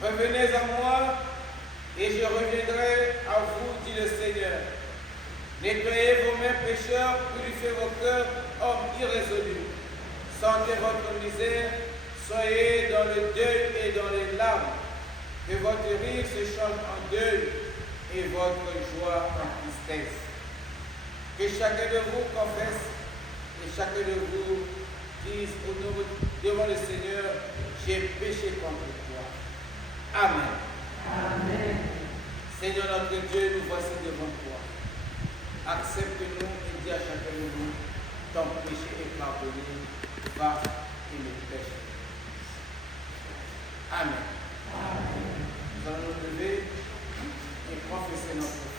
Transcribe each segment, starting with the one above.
Revenez à moi, et je reviendrai à vous, dit le Seigneur. Nettoyez vos mains pécheurs, purifiez vos cœurs, hommes irrésolus. Sentez votre misère, soyez dans le deuil et dans les larmes. Que votre rire se change en deuil et votre joie en tristesse. Que chacun de vous confesse et chacun de vous dise devant le Seigneur, j'ai péché contre toi. Amen. Amen. Seigneur notre Dieu, nous voici devant toi. Accepte-nous et dis à chacun de nous, ton péché est pardonné, va et ne pêche. Amen. Amen. Nous allons nous lever et confesser notre foi.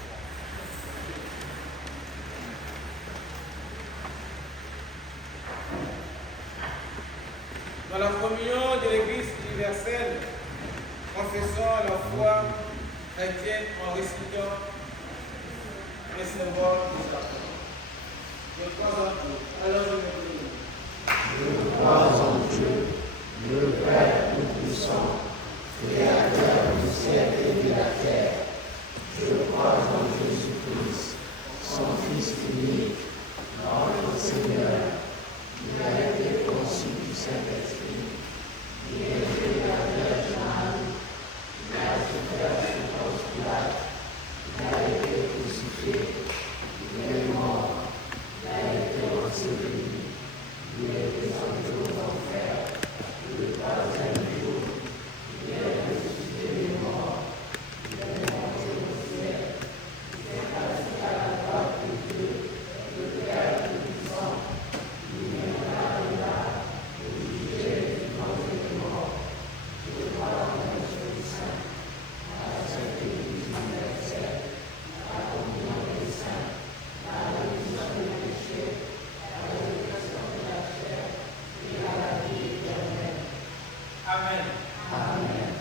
Dans la communion de l'Église universelle, confessons la foi chrétienne en récitant les symboles du sacrement. Je crois en Dieu. Alors je me prie. Je crois en Dieu, le Père Tout-Puissant, Créateur du ciel et de la terre. Je crois en Jésus-Christ, son Fils unique, notre Seigneur. Il a été conçu du Saint-Esprit. Il est né de la Vierge Marie. Il a souffert sous Ponce Pilate. Il a été crucifié. Il est mort. Il a été enseveli. Il est descendu aux enfers. Le troisième jour, il est ressuscité des morts. Il est monté au ciel. Il est assis à la droite de Dieu, le Père Tout-Puissant. Il viendra de là pour juger les vivants et les morts. Je crois en l'Esprit Saint, à la Sainte Église universelle, à la communion des saints, à la rémission des péchés, à la résurrection de la chair et à la vie éternelle. Amen. Amen.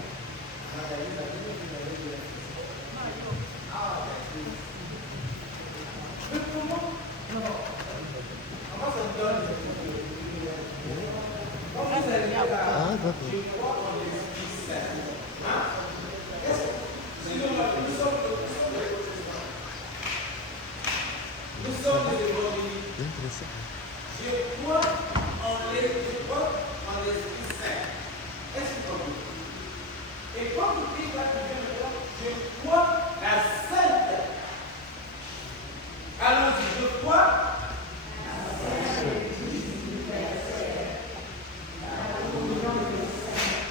Nous sommes des évangélistes. Je crois en l'Esprit Saint. Est-ce que vous comprenez? Et quand vous dites là, je crois la Sainte. Allons-y, je crois la Sainte Église universelle, la communion des saints,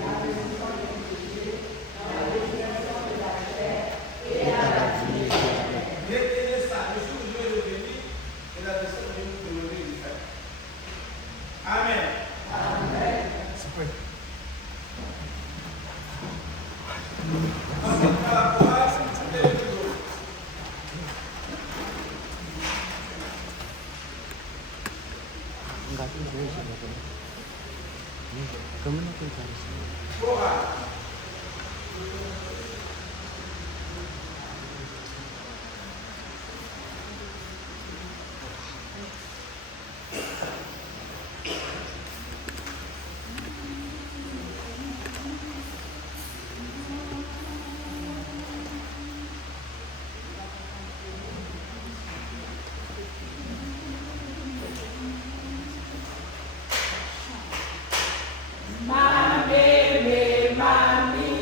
la rémission des péchés, la résurrection de la chair et à la vie éternelle. Retenez ça, le jour où je vais revenir, et la personne va nous demander de faire. Amen. Amen. Ensuite, par rapport à le jour. Oral. Mami, mami,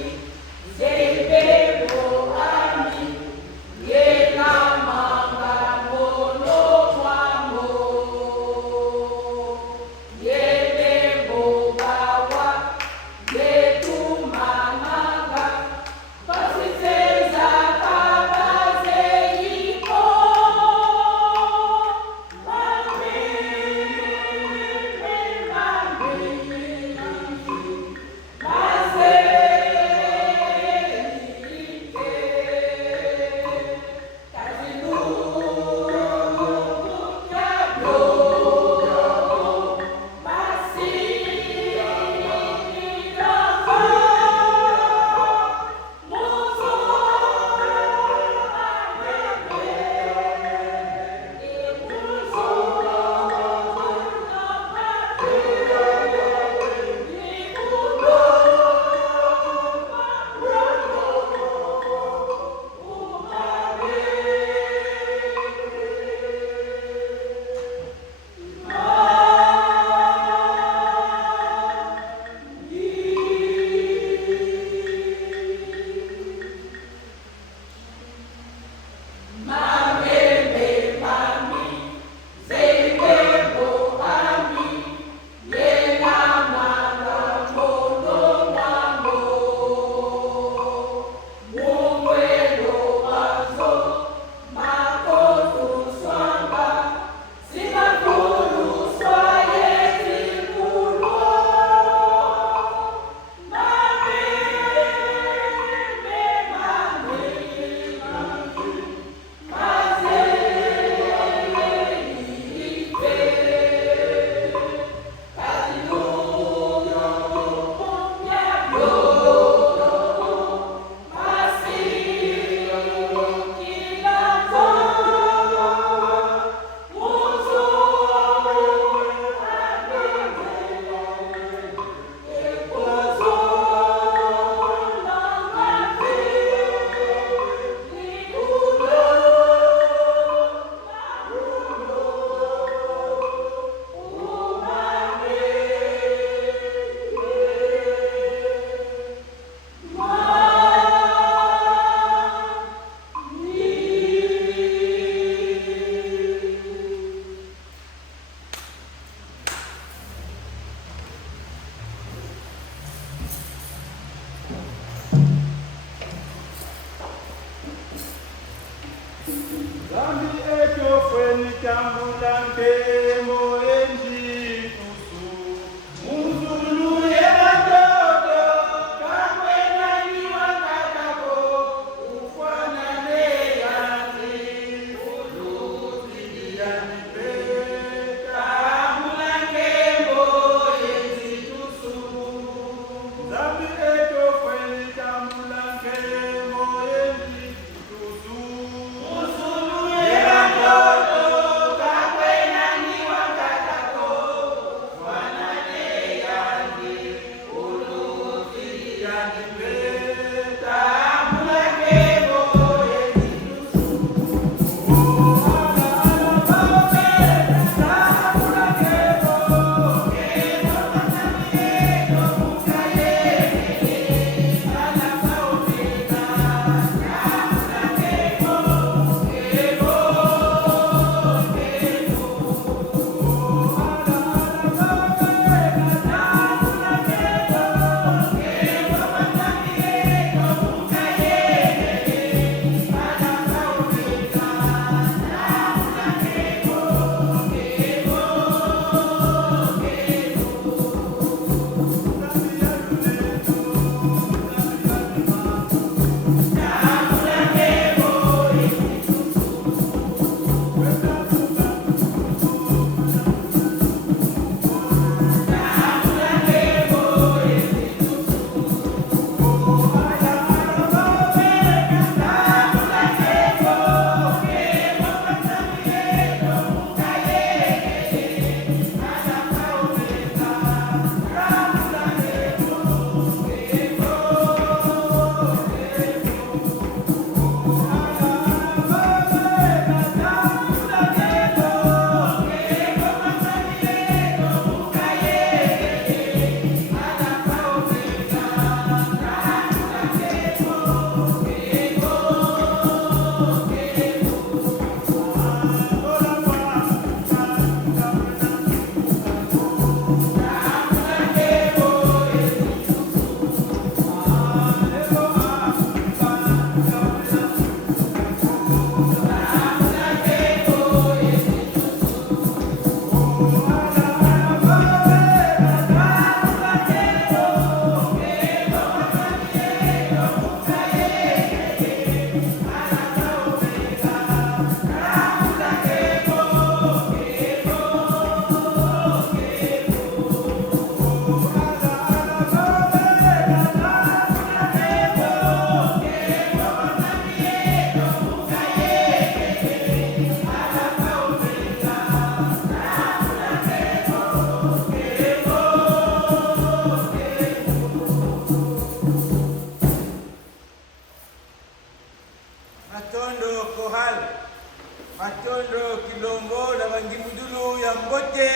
Matondo Kilombo na Bangimudulu ya Mbote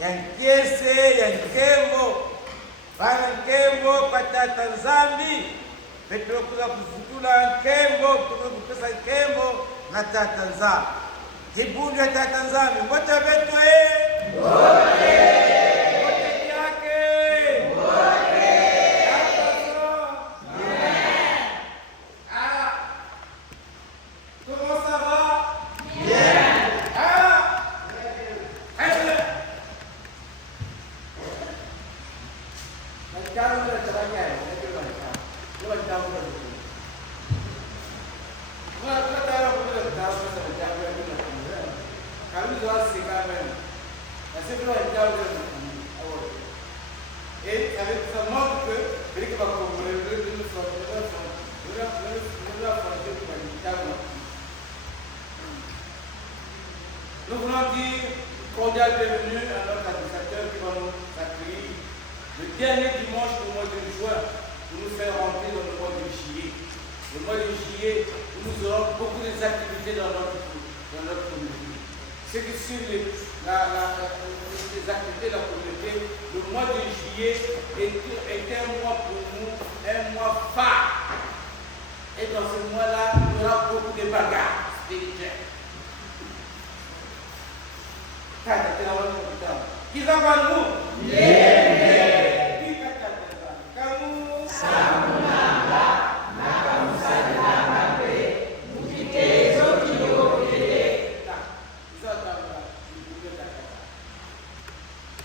ya Nkiese ya Nkembo bana Nkembo patata Nzambi Petro kuza kufutula Nkembo kuza kupesa Nkembo ngatatanza hibundu tatanzami wote betwe Nous voulons dire cordial bienvenue à notre administrateur qui va nous accueillir le dernier dimanche du mois de juin pour nous faire rentrer dans le mois de juillet. Le mois de juillet, nous aurons beaucoup d'activités dans notre communauté. Ceux qui suivent les activités de la communauté, le mois de juillet est un mois pour nous, un mois phare. Et dans ce mois-là, il y aura beaucoup de bagarres spirituelles. Qui va nous?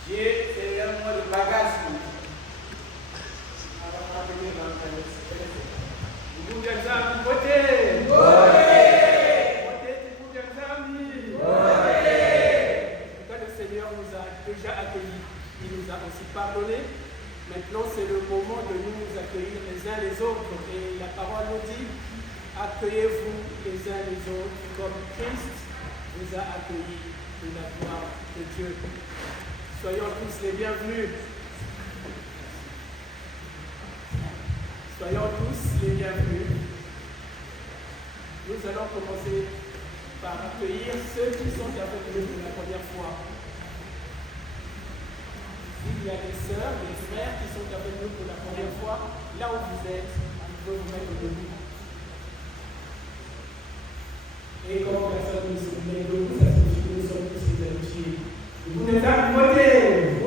C'est un mois de bagage. Il nous a aussi pardonné. Maintenant, c'est le moment de nous accueillir les uns les autres. Et la parole nous dit, accueillez-vous les uns les autres comme Christ vous a accueillis de la gloire de Dieu. Soyons tous les bienvenus. Soyons tous les bienvenus. Nous allons commencer par accueillir ceux qui sont avec nous pour la première fois. Il y a des sœurs, des frères qui sont avec nous pour la première fois, là où vous êtes, vous pouvez vous mettre debout. Et comme personne ne se met debout, ça signifie que nous sommes tous les habitués. Vous n'êtes pas votés.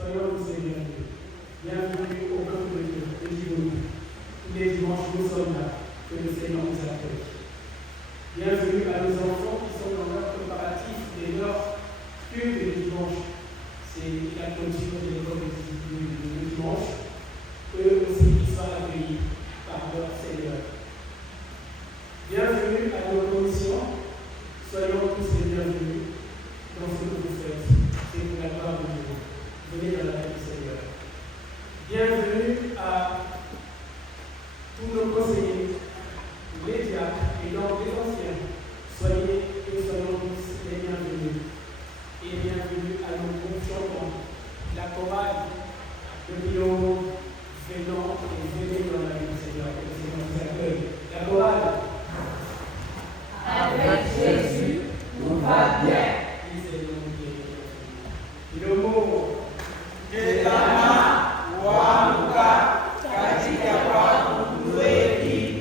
Soyons tous les bienvenus. Bienvenue au peuple de Dieu, et dis-nous. Tous les dimanches, nous sommes là, que le Seigneur nous accueille. Bienvenue à nos enfants qui sont dans leur préparatif et leur culte de dimanche. C'est la clôture de l'école du dimanche. Eux aussi, ils sont accueillis par leur Seigneur. Bienvenue à nos commissions. Soyons tous les bienvenus dans ce que vous faites. C'est pour la gloire de Dieu. Venez dans la paix du Seigneur. Bienvenue à tous nos conseillers, les diacres et donc les anciens. Soyez et soyons tous les bienvenus. Et bienvenue à nos groupes chantants, la chorale, le piano, venant et venez dans la vie du Seigneur. Que le Seigneur vous accueille. La chorale. Avec Jésus, tout va bien. Le mot Ketama, Wamuka, Katika Wamu, Luedi.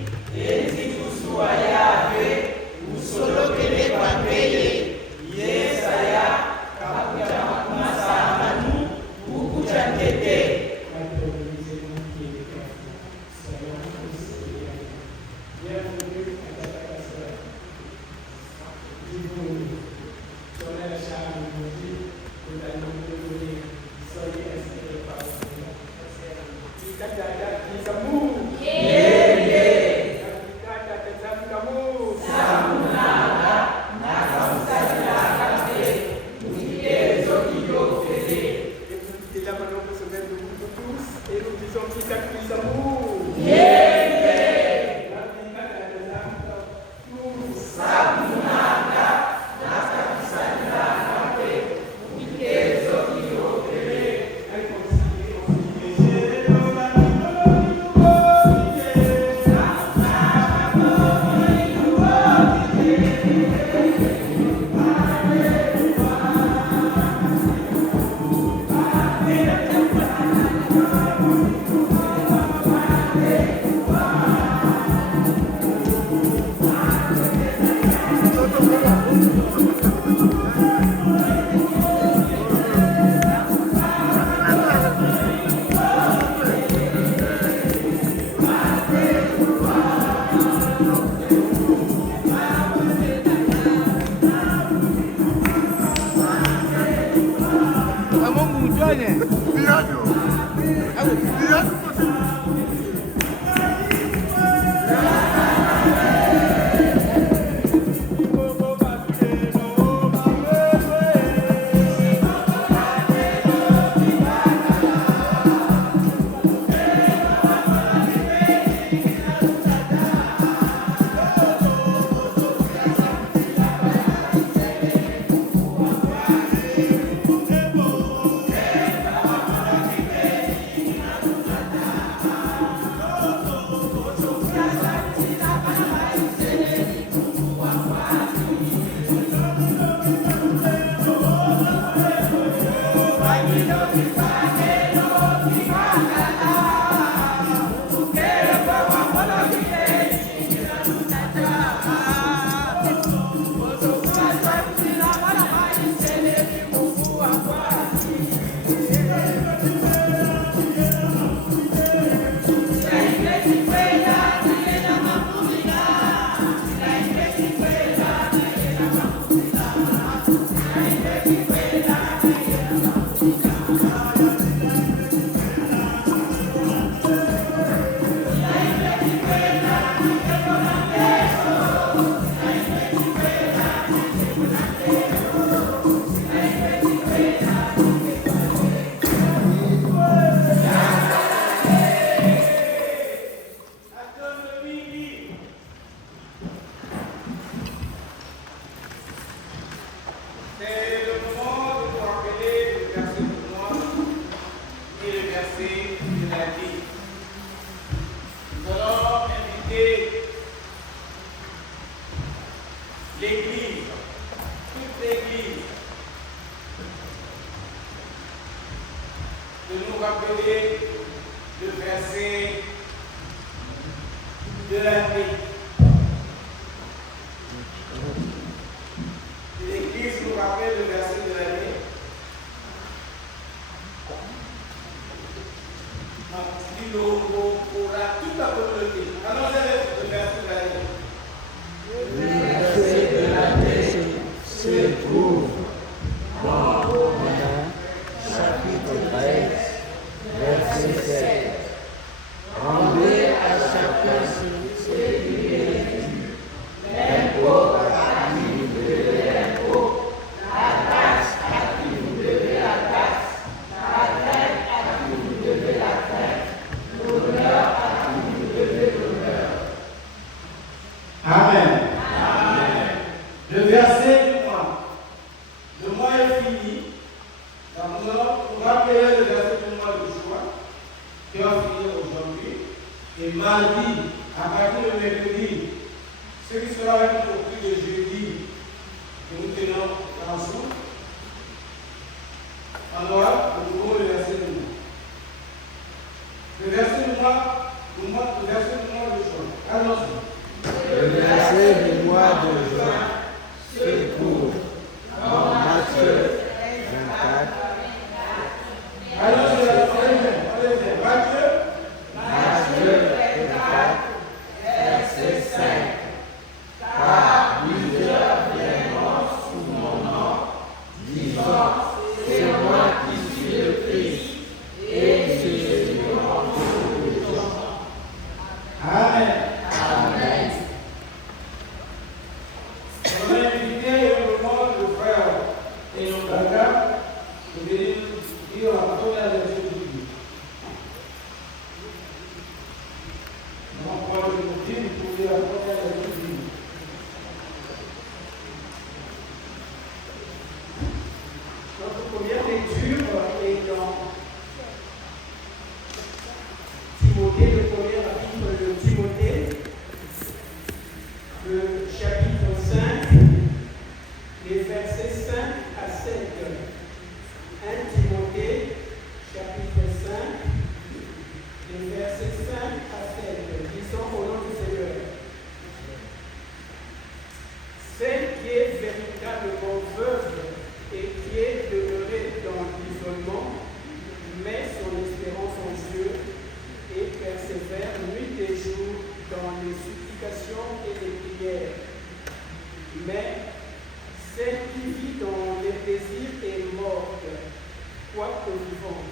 quoique vivante.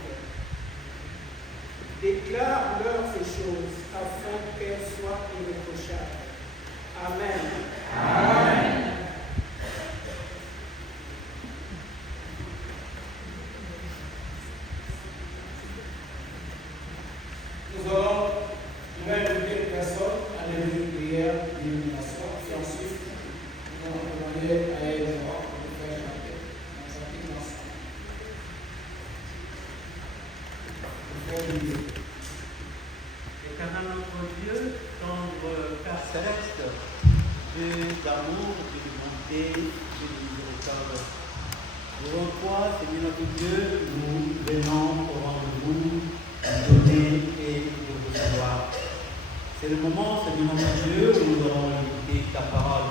Déclare-leur ces choses afin qu'elles soient irréprochables. Amen. Amen. Nous allons inviter une personne à lever une prière d'illumination, et ensuite nous allons demander à elle de faire chanter dans sa petite ensemble. Éternel notre Dieu, tendre Père céleste, Dieu d'amour, Dieu de bonté, Dieu de miséricorde. Devant toi, Seigneur notre Dieu, nous venons au rendez-vous de donner et de recevoir. C'est le moment, Seigneur notre Dieu, où nous allons écouter ta parole.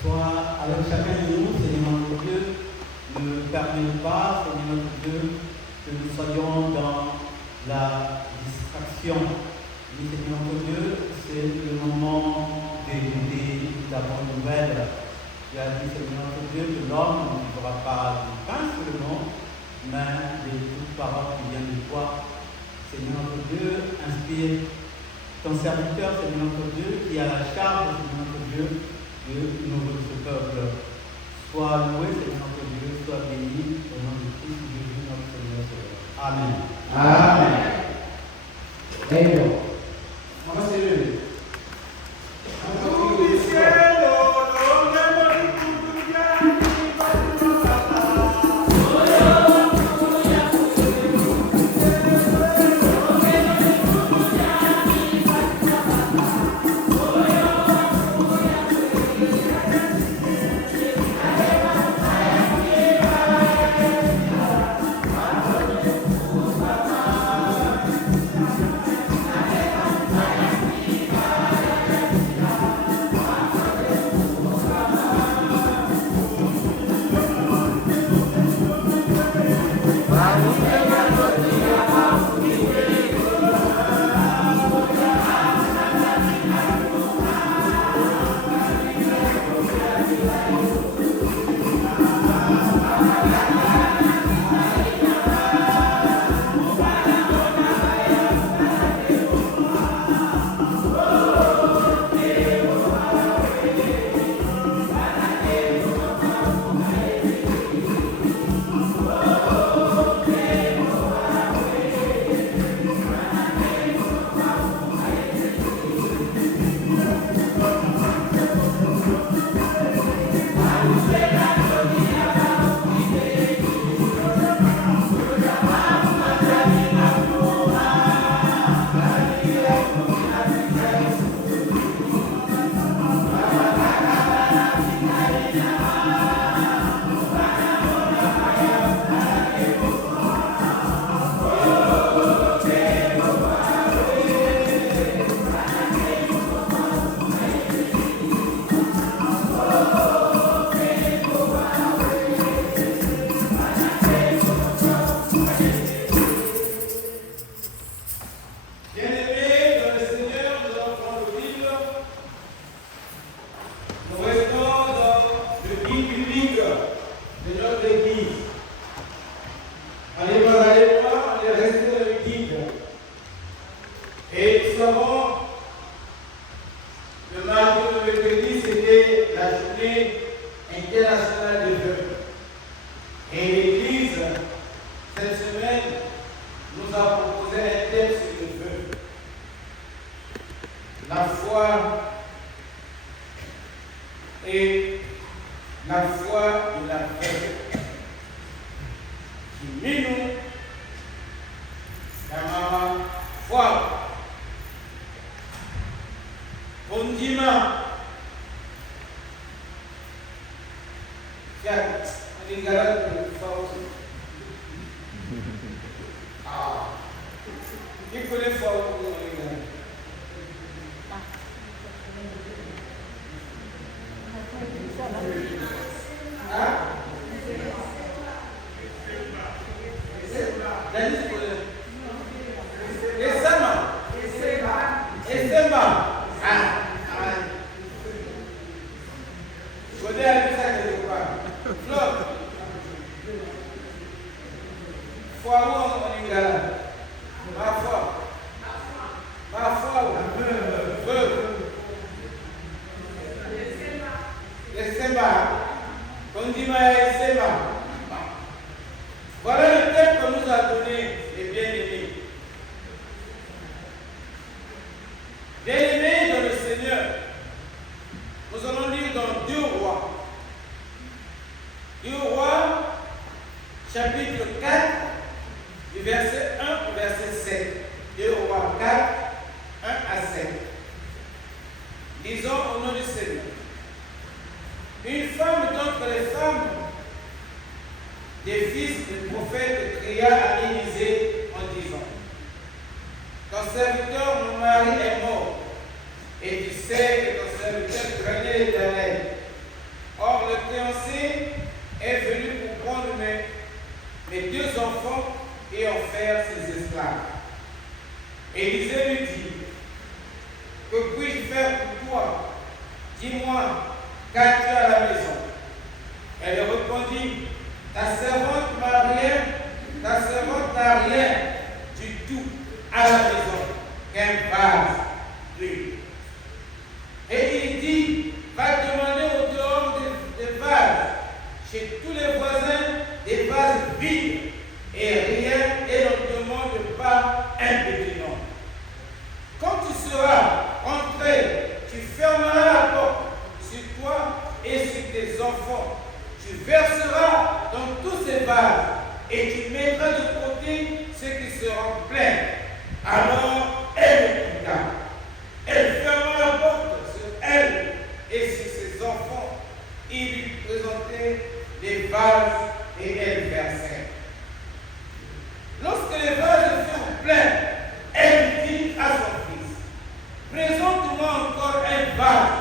Sois avec chacun de nous, Seigneur notre Dieu, ne permets pas, Seigneur notre Dieu, que nous soyons dans la distraction. Oui, Seigneur notre Dieu, c'est le moment d'écouter ta bonne nouvelle. Tu as dit, Seigneur notre Dieu, que l'homme ne vivra pas du pain seulement, mais de toute parole qui vient de toi. Seigneur notre Dieu, inspire ton serviteur, Seigneur notre Dieu, qui a la charge, Seigneur notre Dieu, de nourrir ce peuple. Sois loué, Seigneur notre Dieu, sois béni au nom de Christ Jésus, notre Seigneur. Amen. Amen. Amen. On va se lever. Foi où en lingala? Ma foi. Ma foi. Veuve. Le Semba. On dit ma Semba. Voilà le thème qu'on nous a donné, les bien-aimés. Bien-aimés dans le Seigneur, nous allons lire dans 2 Rois. 2 Rois, chapitre 4, du verset 1 au verset 7. 2 Rois 4, 1 à 7. Lisons au nom du Seigneur. Une femme d'entre les femmes des fils du prophète cria à Élisée en disant: ton serviteur, mon mari, est mort, et tu sais que ton serviteur craignait l'Éternel. Or, le créancier est venu pour prendre mes 2 enfants et en faire ses esclaves. Élisée lui dit: que puis-je faire pour toi? Dis-moi, qu'as-tu à la maison? Elle répondit: ta servante n'a rien du tout à la maison qu'un vase d'huile. Et il dit: va demander au dehors des vases, chez tous les voisins, des vases vides, et n'en demande pas un petit nombre. Quand tu seras entré, tu fermeras la porte sur toi et sur tes enfants. Tu verseras dans tous ces vases et tu mettras de côté ceux qui seront pleins. Alors elle écouta. Elle ferma la porte sur elle et sur ses enfants. Il lui présentait les vases et elle versait. Lorsque les vases furent pleins, elle dit à son fils: présente-moi encore un vase.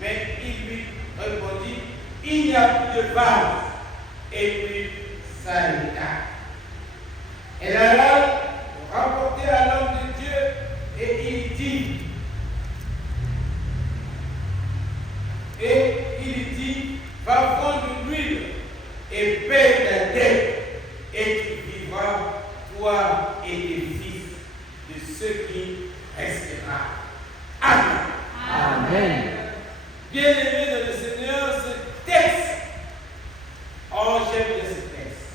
Mais il lui répondit: il n'y a plus de vase. Et puis s'arrêta. Elle alla rapporter à l'homme de Dieu et il dit: va prendre l'huile et paie ta dette, et tu vivras, toi et tes fils, de ce qui restera. Amen. Amen. Bien-aimés dans le Seigneur, ce texte, oh j'aime bien ce texte.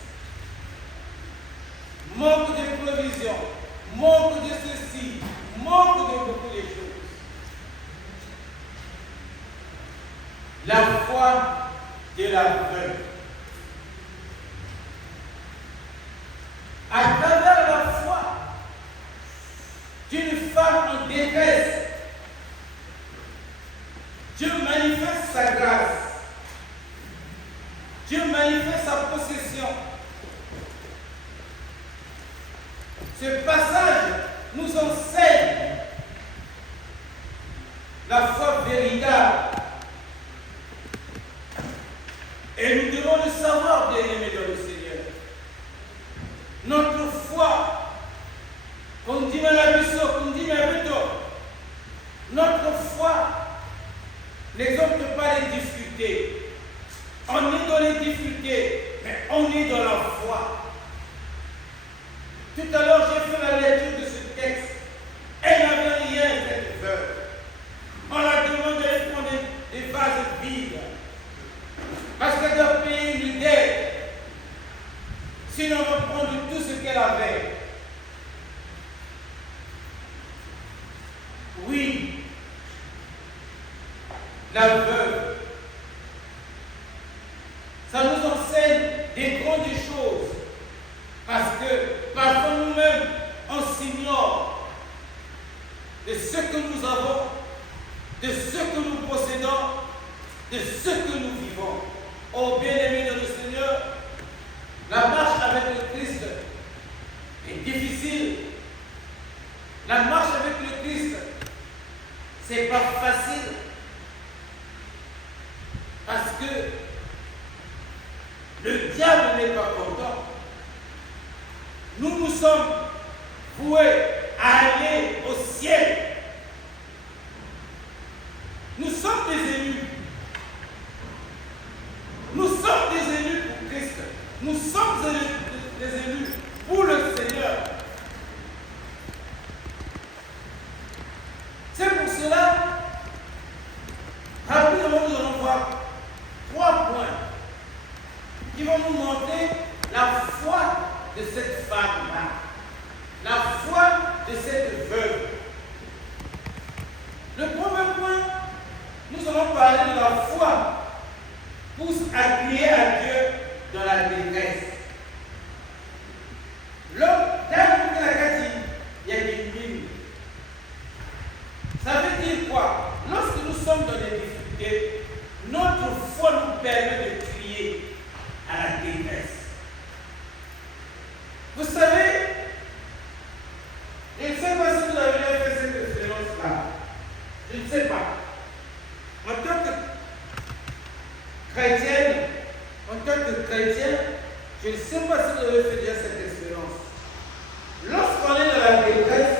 Manque de provision, manque de ceci, manque de beaucoup de choses. La foi de la veuve. À travers la foi d'une femme en détresse, Dieu manifeste sa grâce. Dieu manifeste sa possession. Ce passage nous enseigne la foi véritable. Et nous devons le savoir, bien-aimés dans le Seigneur. Notre foi, comme dit Mme Bissot, comme dit Mme Beto, notre foi n'exempte pas les difficultés. On est dans les difficultés, mais on est dans la foi. Tout à l'heure, j'ai fait la lecture de ce texte. Elle n'avait rien, cette veuve. On la demande de prendre des vases vides. Parce qu'elle doit payer une dette. Sinon, on va prendre tout ce qu'elle avait. Oui, la veuve, ça nous enseigne des grandes choses. Parce que parfois nous-mêmes, on s'ignore de ce que nous avons, de ce que nous possédons, de ce que nous vivons. Oh bien-aimés dans le Seigneur, la marche avec le Christ est difficile. La marche avec le Christ, c'est pas facile. Parce que le diable n'est pas content. Nous sommes voués à aller au ciel. Nous sommes des élus. Nous sommes des élus pour Christ. Nous sommes des élus va nous montrer la foi de cette femme-là, la foi de cette veuve. Le premier point, nous allons parler de la foi pour crier à Dieu dans la détresse. L'homme, dans la Cathy, il y a des mines. Ça veut dire quoi? Lorsque nous sommes dans des difficultés, notre foi nous permet de crier à la détresse. Vous savez, je ne sais pas si vous avez fait cette expérience-là. Je ne sais pas. En tant que chrétien, je ne sais pas si vous avez fait déjà cette expérience. Lorsqu'on est dans la détresse,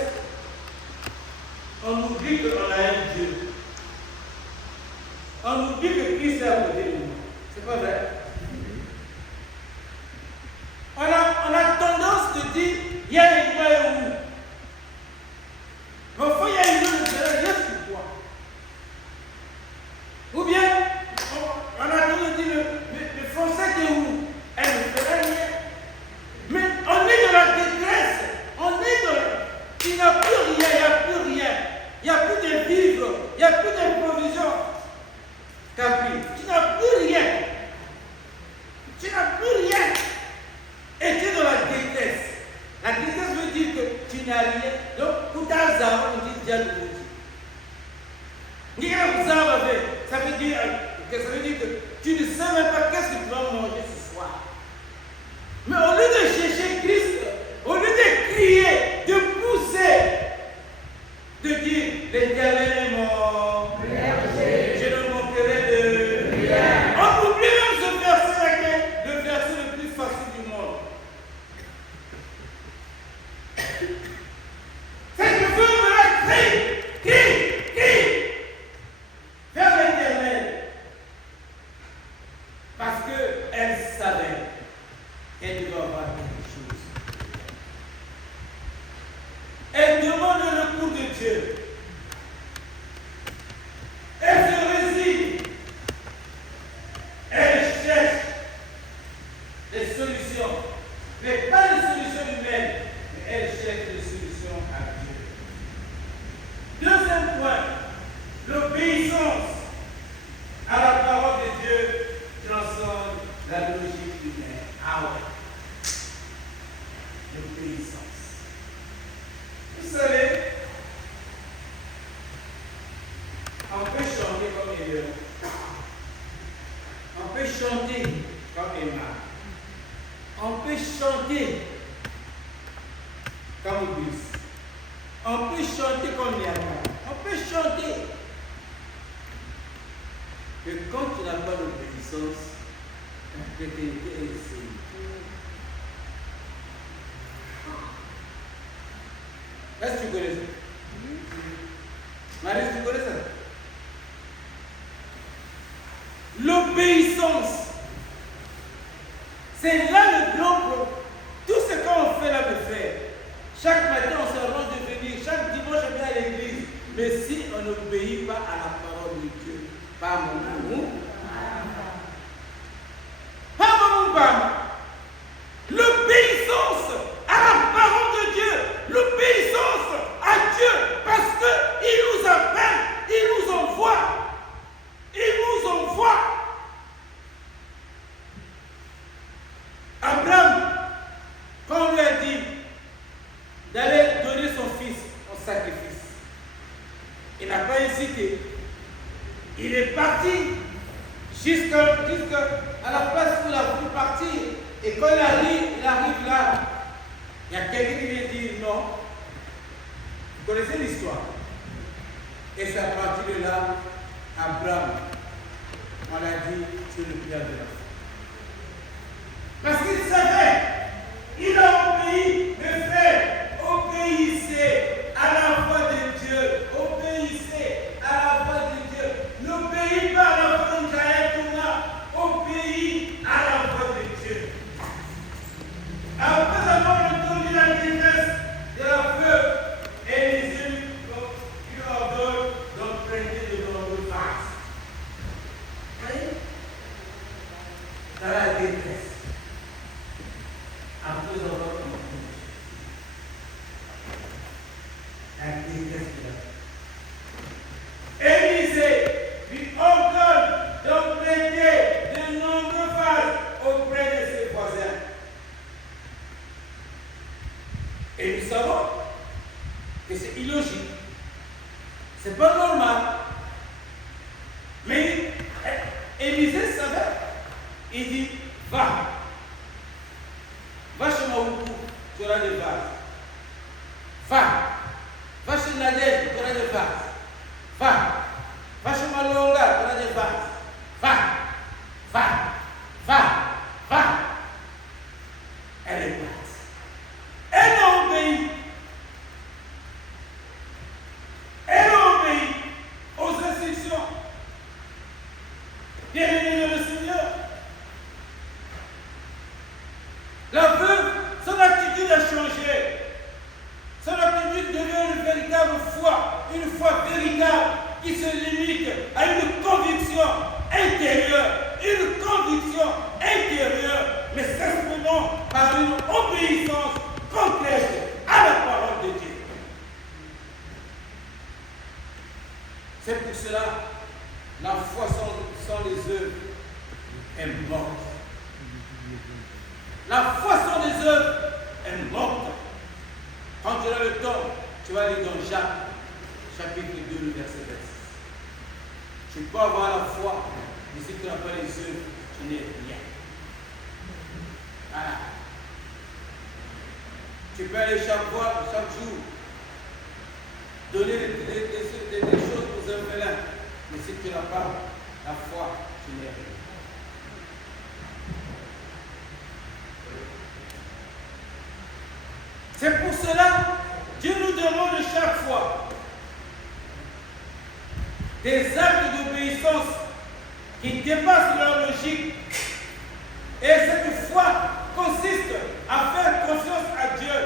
on oublie qu'on a un Dieu. On oublie que Christ est à côté de nous. C'est pas vrai? On a tendance de dire, il y a une loi et où? Mais au fond, il y a une loi de Dieu sur toi. Ou bien, on a tendance de dire, le français est où? Elle ne fait rien. Mais on est dans la détresse. On est dans... Il n'y a plus rien, il n'y a plus rien. Il n'y a plus de vivres, il n'y a plus de provisions. Capri, tu n'as plus rien. Tu n'as plus rien. Et tu es dans la détresse. La détresse veut dire que tu n'as rien. Donc, pour ta zame, on dit déjà le maudit. Ça veut dire que tu ne sais même pas qu'est-ce que tu vas manger ce soir. Mais au lieu de chercher Christ, au lieu de crier, de pousser, de dire l'Éternel est mort, je ne manquerai de rien. On oublie même ce verset-là, le verset le plus facile du monde. Cette veuve-là crie vers l'Éternel. Parce qu'elle savait qu'elle devait avoir quelque chose. Elle demande le recours de Dieu. Elle se résigne. Elle cherche des solutions. Mais pas des solutions humaines. Mais elle cherche des solutions à Dieu. Deuxième point, l'obéissance à la parole de Dieu transcende la logique humaine. Ah ouais. L'obéissance. Vous savez, on peut chanter comme Elion. On peut chanter comme Emma. On peut chanter comme Auguste. On peut chanter comme Yama. On peut chanter. Mais quand tu n'as pas d'obéissance, la chrétienté est essayée. Est-ce que tu connais ça? Marie, tu connais ça? L'obéissance. C'est là le bloc. Tout ce qu'on fait là de faire. Chaque matin, on se rend de venir. Chaque dimanche, on vient à l'église. Mais si on n'obéit pas à la parole de Dieu, pas mon nom. Pas mon nom. L'obéissance à la parole de Dieu. L'obéissance à Dieu. Parce qu'il nous appelle. Il nous envoie. Il nous envoie. Abraham, quand on lui a dit d'aller donner son fils en sacrifice, il n'a pas hésité. Il est parti jusqu'à la place où il a voulu partir. Et quand il arrive là, il y a quelqu'un qui vient dire non. Vous connaissez l'histoire. Et c'est à partir de là, Abraham, on a dit, c'est le père de la foi. Parce qu'il savait, il a obéi, mes frères, obéissez à la voix de Dieu, obéissez à la voix de Dieu. N'obéis pas à la voix de Jaël, obéis à la voix de Dieu. Après avoir entendu la détresse de la veuve, Élisée lui ordonne d'emprunter de nombreux vases. Dans la détresse. c'est illogique. C'est pas normal. Mais Élisée savait. Il dit, va. Va chez Maoukou, tu auras des vases. Va. Va chez Nadège, tu auras des vases. Va. Va chez Malonga, tu auras des vases. Va. Va. Va. Va. Elle est partie. Elle a obéi. Elle a obéi aux instructions. Bien-aimé le Seigneur. La veuve, son attitude a changé. Son attitude devient une véritable foi, une foi véritable qui se limite à une conviction intérieure, mais simplement par une obéissance complète à la parole de Dieu. C'est pour cela la foi sans les œuvres est morte. La foi sans les œuvres est morte. Quand tu as le temps, tu vas aller dans Jacques, chapitre 2, le verset 26. Tu peux avoir la foi, mais si tu n'as pas les œuvres, tu n'es rien. Voilà. Tu peux aller chaque jour, donner des choses aux orphelins, mais si tu n'as pas la foi, tu n'es rien. C'est pour cela que Dieu nous demande chaque fois des actes d'obéissance qui dépassent leur logique. Et cette foi consiste à faire confiance à Dieu,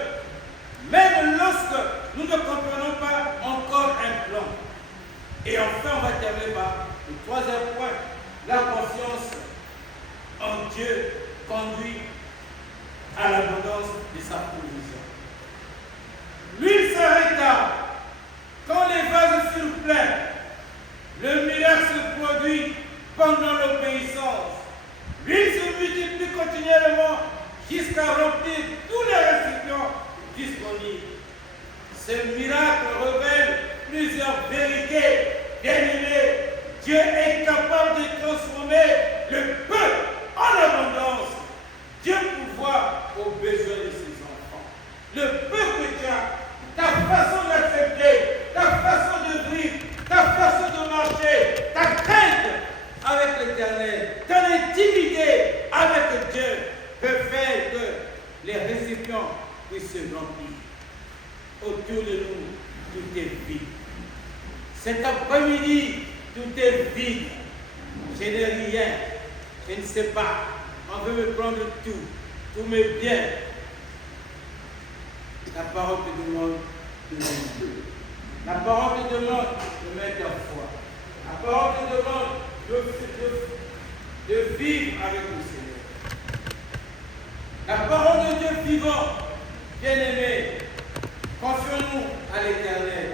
même lorsque nous ne comprenons pas encore un plan. Et enfin, on va terminer par le troisième point. La confiance en Dieu conduit à l'abondance de sa provision. L'huile s'arrêta quand les vases furent pleins. Le miracle se produit pendant l'obéissance. L'huile se multiplie continuellement jusqu'à remplir tous les récipients disponibles. Ce miracle révèle plusieurs vérités. Bien-aimés, Dieu est capable de transformer le peu en abondance. Dieu pourvoit aux besoins de ses enfants. Le peu que tu as, ta façon d'accepter, ta façon de vivre, ta façon de marcher, ta crainte avec l'Éternel, ton intimité avec Dieu peut faire que les récipients puissent se remplir. Autour de nous, tout est vide. Cet après-midi, tout est vide. Je n'ai rien. Je ne sais pas. On veut me prendre tout. Tous mes biens. La parole te demande de vivre. La parole te demande de mettre en foi. La parole te demande de vivre avec le Seigneur. La parole de Dieu vivant, bien-aimé, confions-nous à l'Éternel.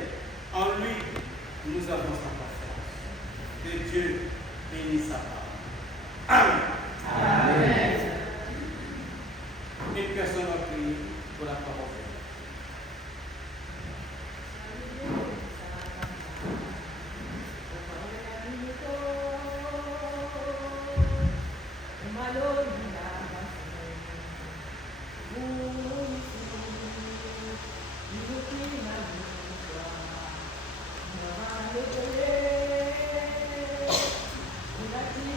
En lui, nous avons sa confiance. Que Dieu bénisse sa parole. Amen. Amen. Une personne a prié pour la parole. Thank you.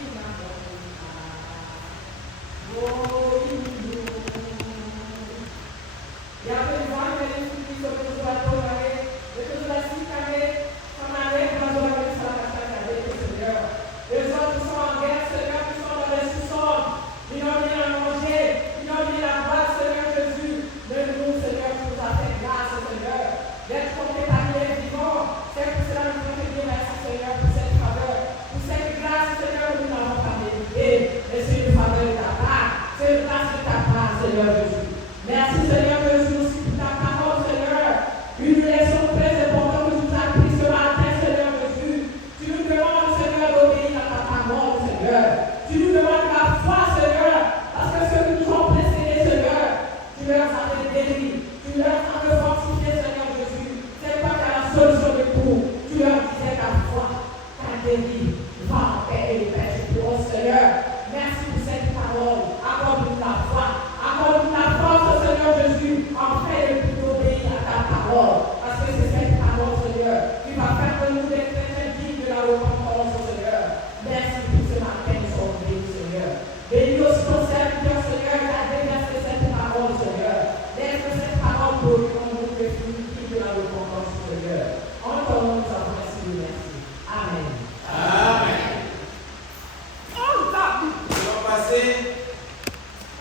passer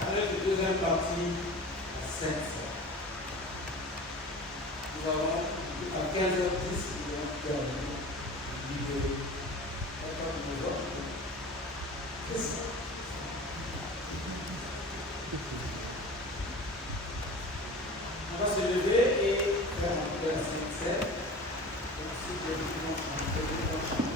à notre deuxième partie, à Sainte-Seine. Nous avons à 15h10, nous allons terminer l'idée. C'est ça. On va se lever et faire un peu la Sainte-Seine. Ensuite, les dimanches, on fait des dimanches.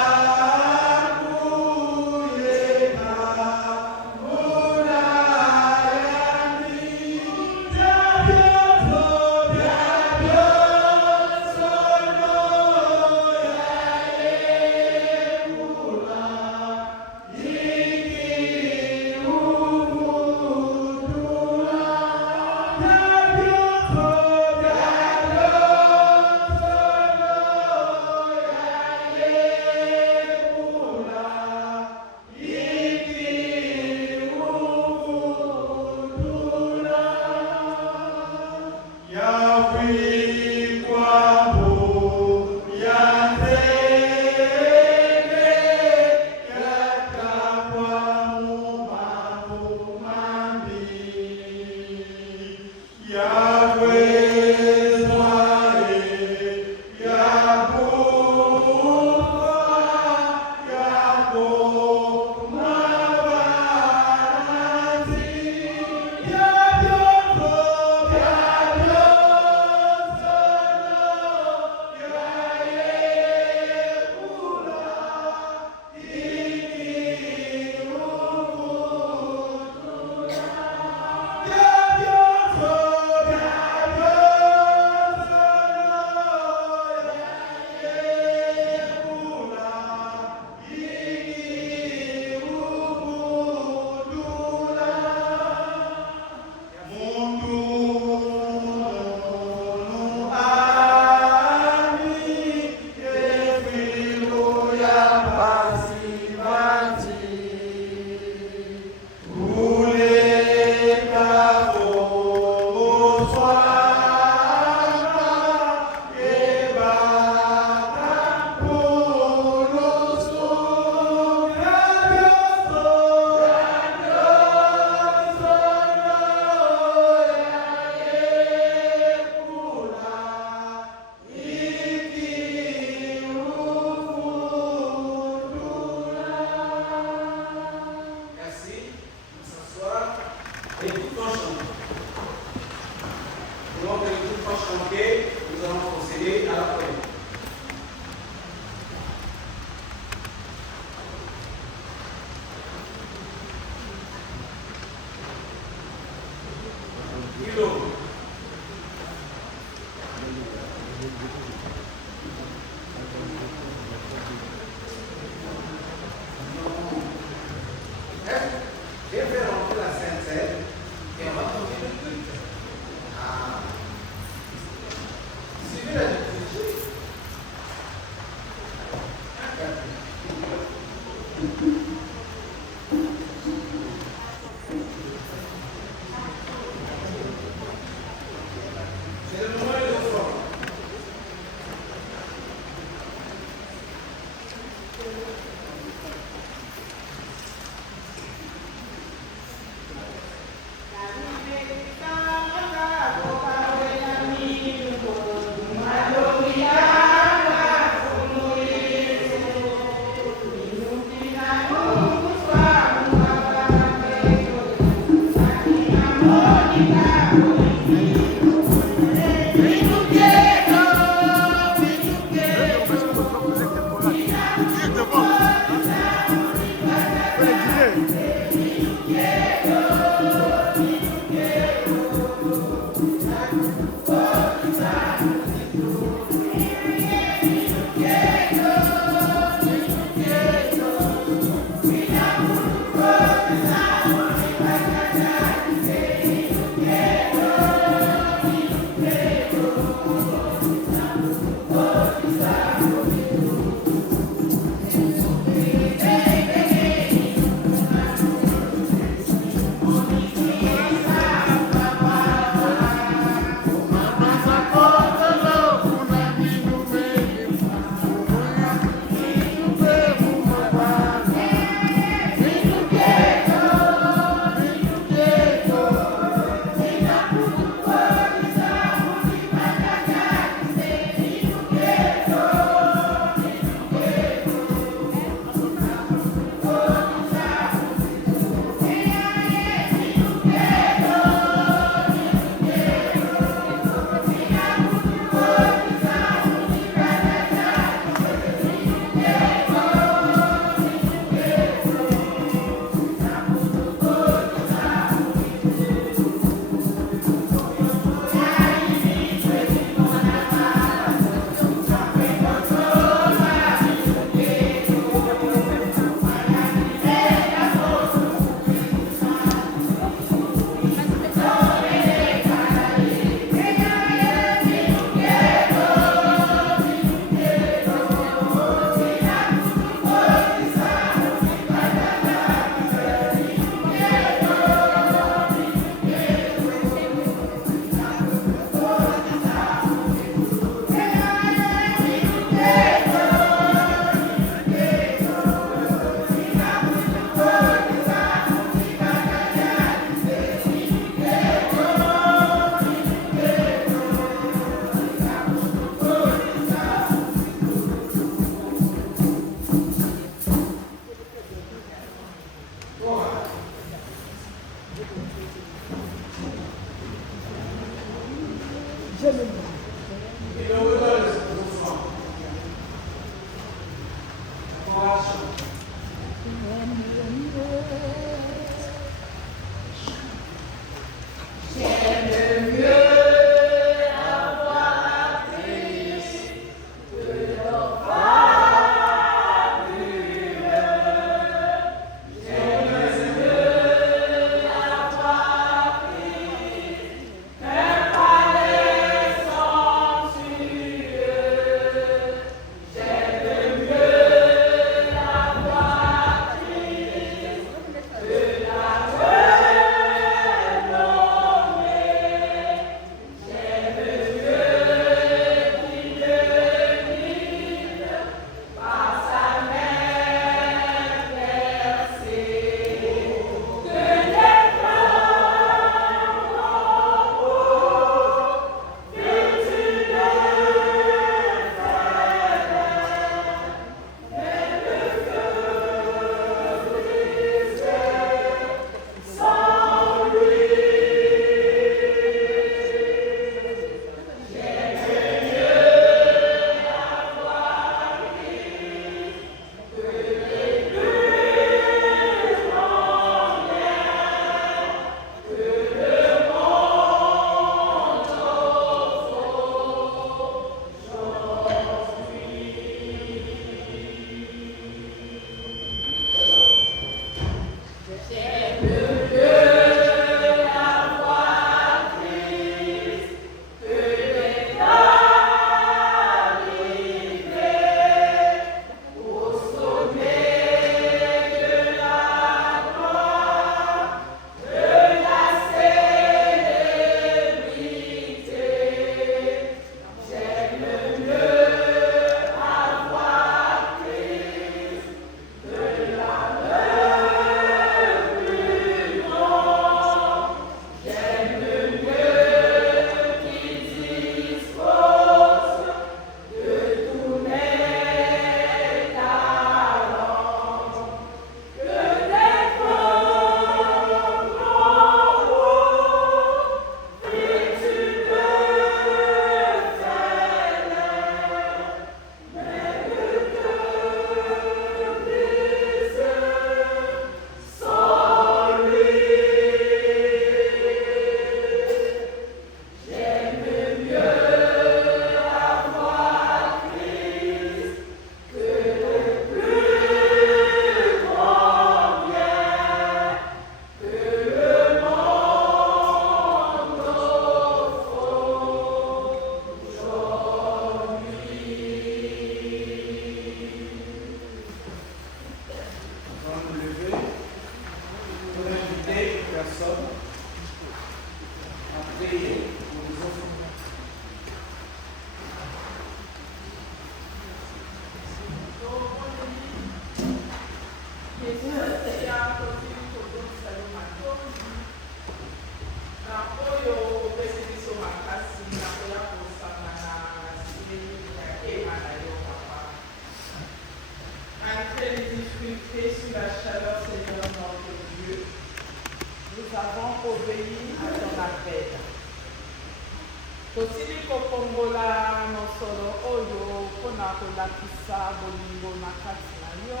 kolakisa bolingo makasi na yo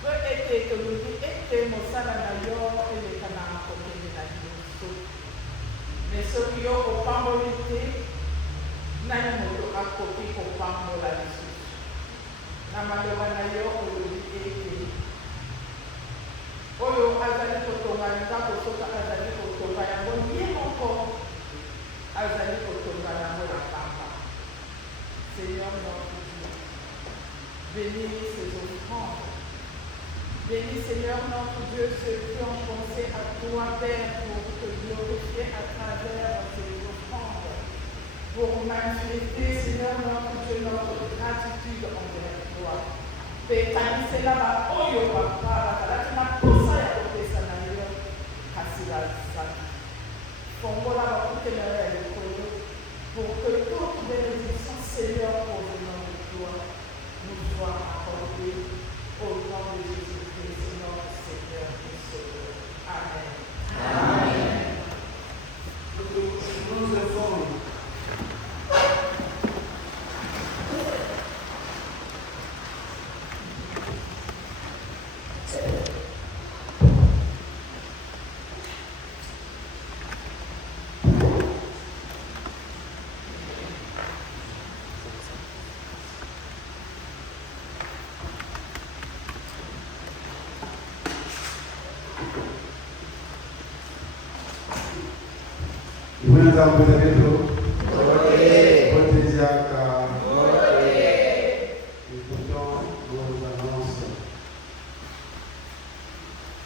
po ete tolobi ete mosala na yo eleka na kokende na liboso me soki yo opamboli te nani moto akoki kopambola lisusu na maloba na yo olobi ete oyo azali kotonga ndako soki azali kotonga yango ye moko azali kotonga yango na pamba. Seigneur notre Dieu, bénis ces offrandes. Bénis Seigneur notre Dieu ceux qui ont pensé à toi, Père, pour te glorifier à travers ces offrandes, pour manifester Seigneur notre Dieu notre gratitude envers toi. Pétanise là-bas, oyo papa, la posa ya kopesa na yo kasi bazali. Fongola bakutelera ya likolo pour que toute bénédiction Seigneur pour le nom de toi nous soit accordée au nom de Jésus-Christ, notre Seigneur et Sauveur. Amen. Amen. Nous informons. Vous avez tout. Votre Isaac. Écoutons vos annonces.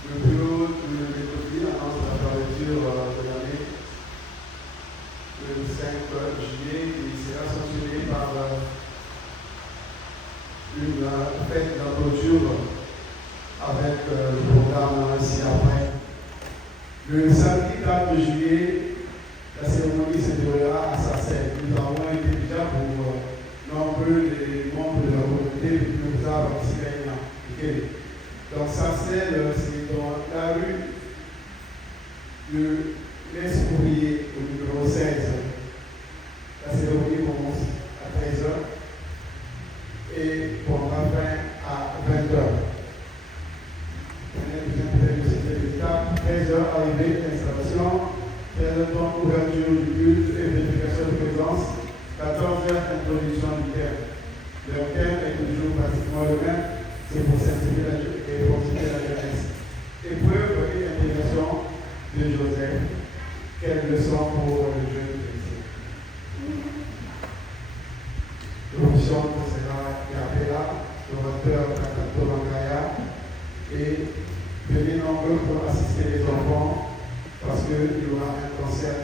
Le bureau de l'école annonce la fermeture de l'année le 5 juillet qui sera sanctionné par une fête de clôture avec le programme ci-après. Le samedi 4 juillet, la cérémonie se déroulera à Sassel. Nous avons été déjà pour nombreux des membres de la communauté de nous avons ici. Donc Sassel, c'est dans la rue de l'Escourier au numéro 16. La cérémonie commence à 13h et prendra fin à 20h. 13h arrivée, installation. 13h ouverture du culte et vérification de présence. 14h introduction du thème. Le thème est toujours pratiquement le même, c'est pour simplifier et fortifier la jeunesse. Épreuve et intégration de Joseph. Quelle leçon pour le jeune chrétien. L'option sera Gabela, l'orateur Katato Langaya, et venez nombreux pour assister les enfants parce qu'il y aura un concert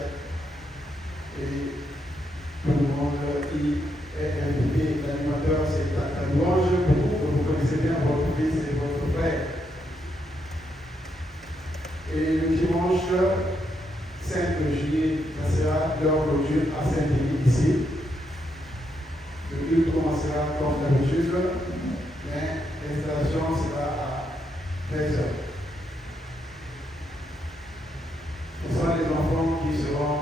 et tout le monde qui est invité. L'animateur c'est la louange pour vous connaissez bien votre fils et votre frère. Et le dimanche 5 juillet, ça sera l'heure clôture à Saint-Denis ici. Le culte commencera comme d'habitude, mais l'installation sera à 13h. Ce sont les enfants qui seront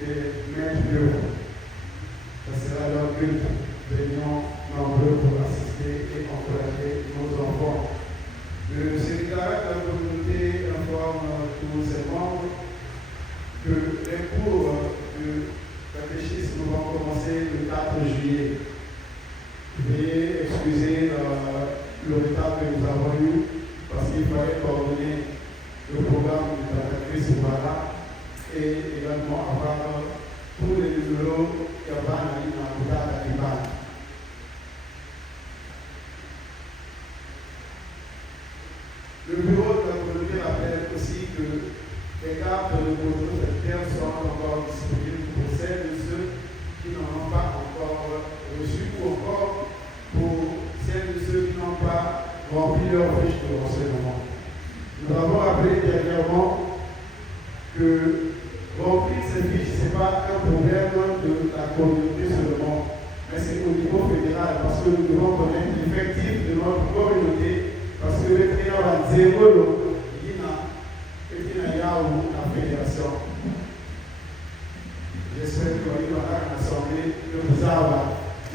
les maîtres d'œuvre. Ça sera leur culte. Venons nombreux pour assister et encourager nos enfants. Le secrétariat de la communauté informe tous ses membres que les cours de catéchisme vont commencer le 4 juillet. Veuillez excuser le retard que nous avons eu parce qu'il fallait coordonner le programme de la catéchisme voilà et également avoir tous les numéros qui ont été dans le cadre de l'IBAN. Le bureau de la communauté rappelle aussi que les cartes de contrôle sanitaire sont encore disponibles pour celles et ceux qui n'en ont pas encore reçu ou encore pour celles et ceux qui n'ont pas rempli leur fiche de renseignement. Nous avons rappelé dernièrement que remplir ces fiches, ce n'est pas un problème de la communauté seulement, mais c'est au niveau fédéral parce que nous devons connaître l'effectif de notre communauté parce que le client va zéro il y a la fédération. J'espère qu'il y aura une assemblée de vous avoir.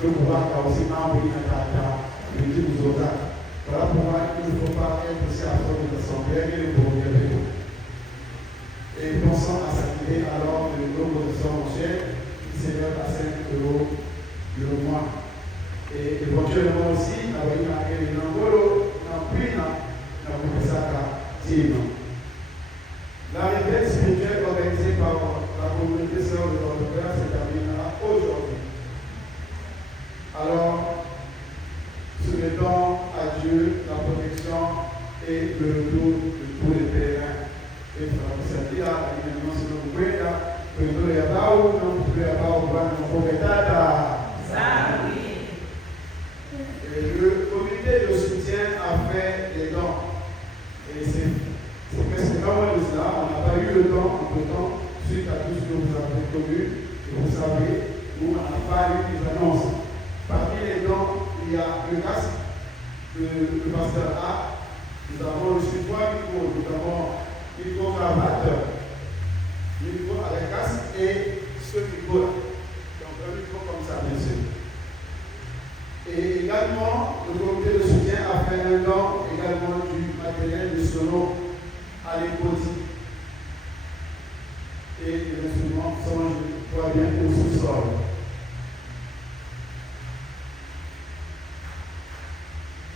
le pouvoir qu'a aussi membre de nous autres. Voilà pourquoi il ne faut pas être aussi à fond de l'Assemblée et le gouvernement. Et pensant à s'activer alors de l'opposition mensuelle qui s'élève à 5 € le mois. Et éventuellement aussi, avec une accueil de l'Angolo, dans la réveil spirituelle organisée par la communauté sœur de notre Père se terminera aujourd'hui. Alors, soumettons à Dieu la protection et le retour de tous les pèlerins. Et samedi, la réunion sur le Bouéda, le Yabaou, le Yabaou, le Le comité de soutien a fait des dons. Et c'est presque comme cela, on n'a pas eu le temps en tout temps, suite à tout ce que vous avez connu, et vous savez, nous, on n'a pas eu des annonces. Parmi les dons, il y a le casque, le pasteur A. Nous avons reçu 3 micros, nous avons micro cravate, micro avec casque et ce micro-là. Donc un micro comme ça, bien sûr. Et également, le comité de soutien a fait un don également du matériel de sono à l'épouse. Et les instruments sont, je crois bien, au sous-sol.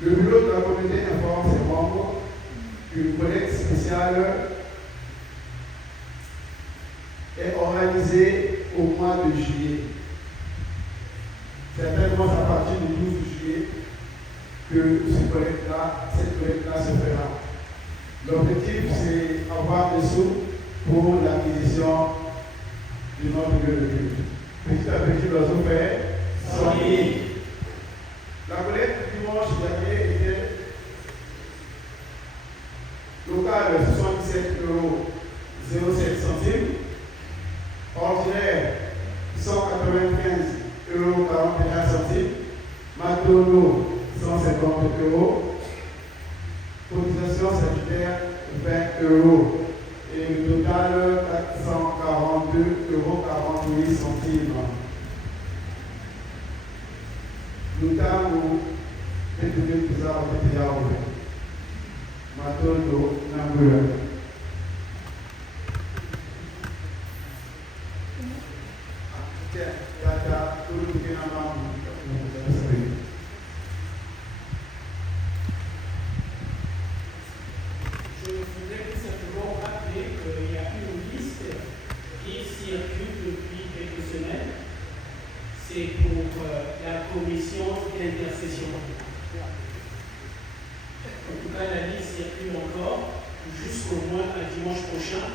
Le bureau de la communauté informe ses membres qu'une collecte spéciale est organisée au mois de juillet. Certainement à partir du 12 juillet que cette collecte-là se fera. L'objectif, c'est avoir des sous pour l'acquisition de notre lieu de culte. Petit à petit, l'oiseau fait son nid. La collecte dimanche dernier était locale 77,07 €, ordinaire 195,41 €, McDonald's 150 €, cotisation statutaire 20 € et le total 442,48 €. Nous avons découvert tout ça au PTA ouvert. McDonald's Nambuya. Je voudrais tout simplement rappeler qu'il y a une liste qui circule depuis quelques semaines. C'est pour la commission d'intercession. En tout cas, la liste circule encore jusqu'au moins à dimanche prochain.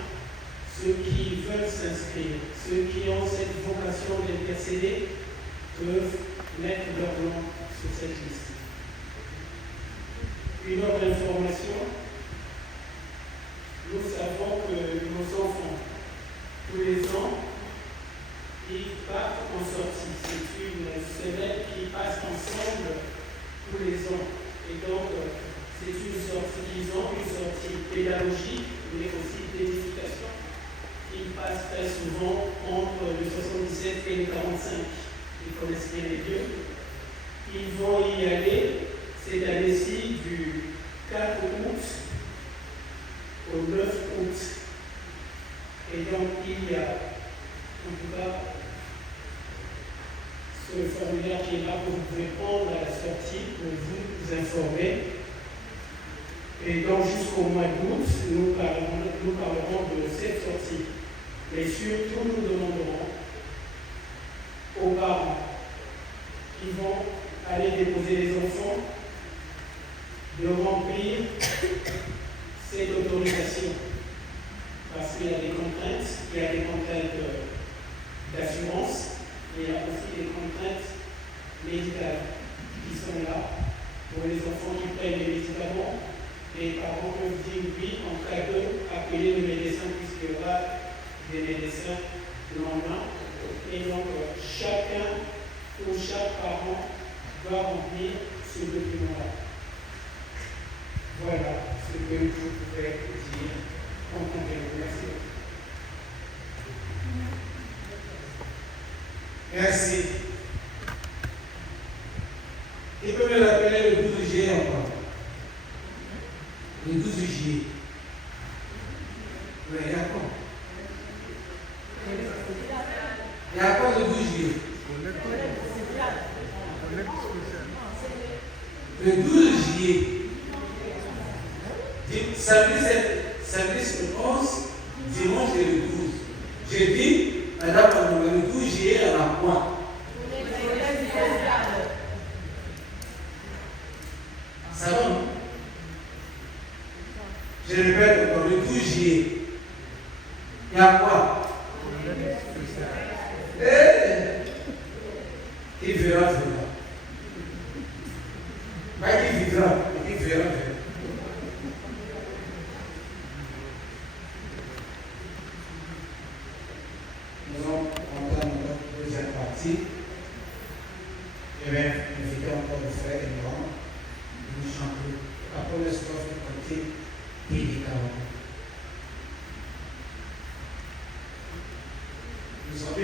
Ceux qui veulent s'inscrire, ceux qui ont cette vocation d'intercéder, peuvent mettre leur nom sur cette liste. Une autre information, nous savons que nos enfants, tous les ans, ils partent en sortie. C'est une semaine qui passe ensemble tous les ans. Et donc, c'est une sortie qu'ils ont, une sortie pédagogique, mais aussi d'édification. Ils passent très souvent entre le 77 et le 45. Ils connaissent bien les lieux. Ils vont y aller cette année-ci du 4 août au 9 août. Et donc, il y a, en tout cas, ce formulaire qui est là pour vous répondre à la sortie, pour vous informer. Et donc, jusqu'au mois d'août, nous parlerons de cette sortie. Mais surtout, nous demanderons aux parents qui vont aller déposer les enfants de remplir cette autorisation. Parce qu'il y a des contraintes d'assurance, mais il y a aussi des contraintes médicales qui sont là pour les enfants qui prennent les médicaments. Les parents peuvent dire oui en cas de appeler le médecin puisqu'il y aura des médecins le lendemain. Et donc, chacun ou chaque parent doit remplir ce document-là. Voilà ce que je voudrais dire en complément. Merci. Merci. Il peut me rappeler le 12 juillet encore. Le 12 juillet. Mais il y a quoi? Il y a quoi le 12 juillet? Le 12 juillet. Samedi c'est le 11, dimanche c'est le 12. J'ai dit, madame, le 12 juillet, elle a quoi? Ça va, non? Je répète encore, le 12 juillet, il y a quoi? Il verra. Pas qu'il vivra, il verra. Nous allons entendre notre deuxième partie. Je vais inviter encore le frère et moi. Nous chantons la première strophe du cantique Pédicament. Nous sommes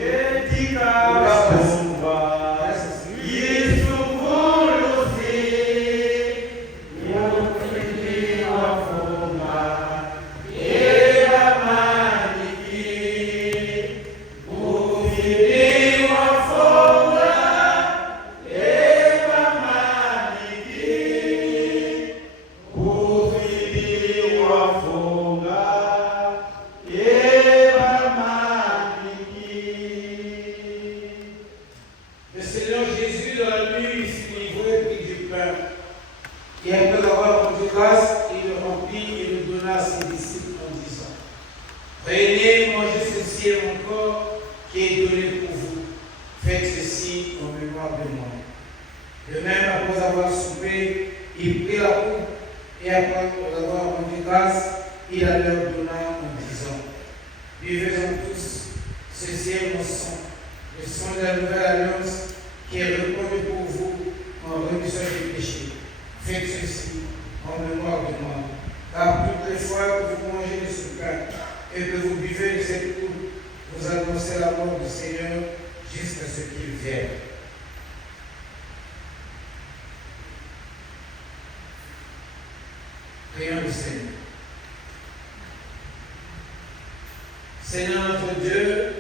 Seigneur notre Dieu,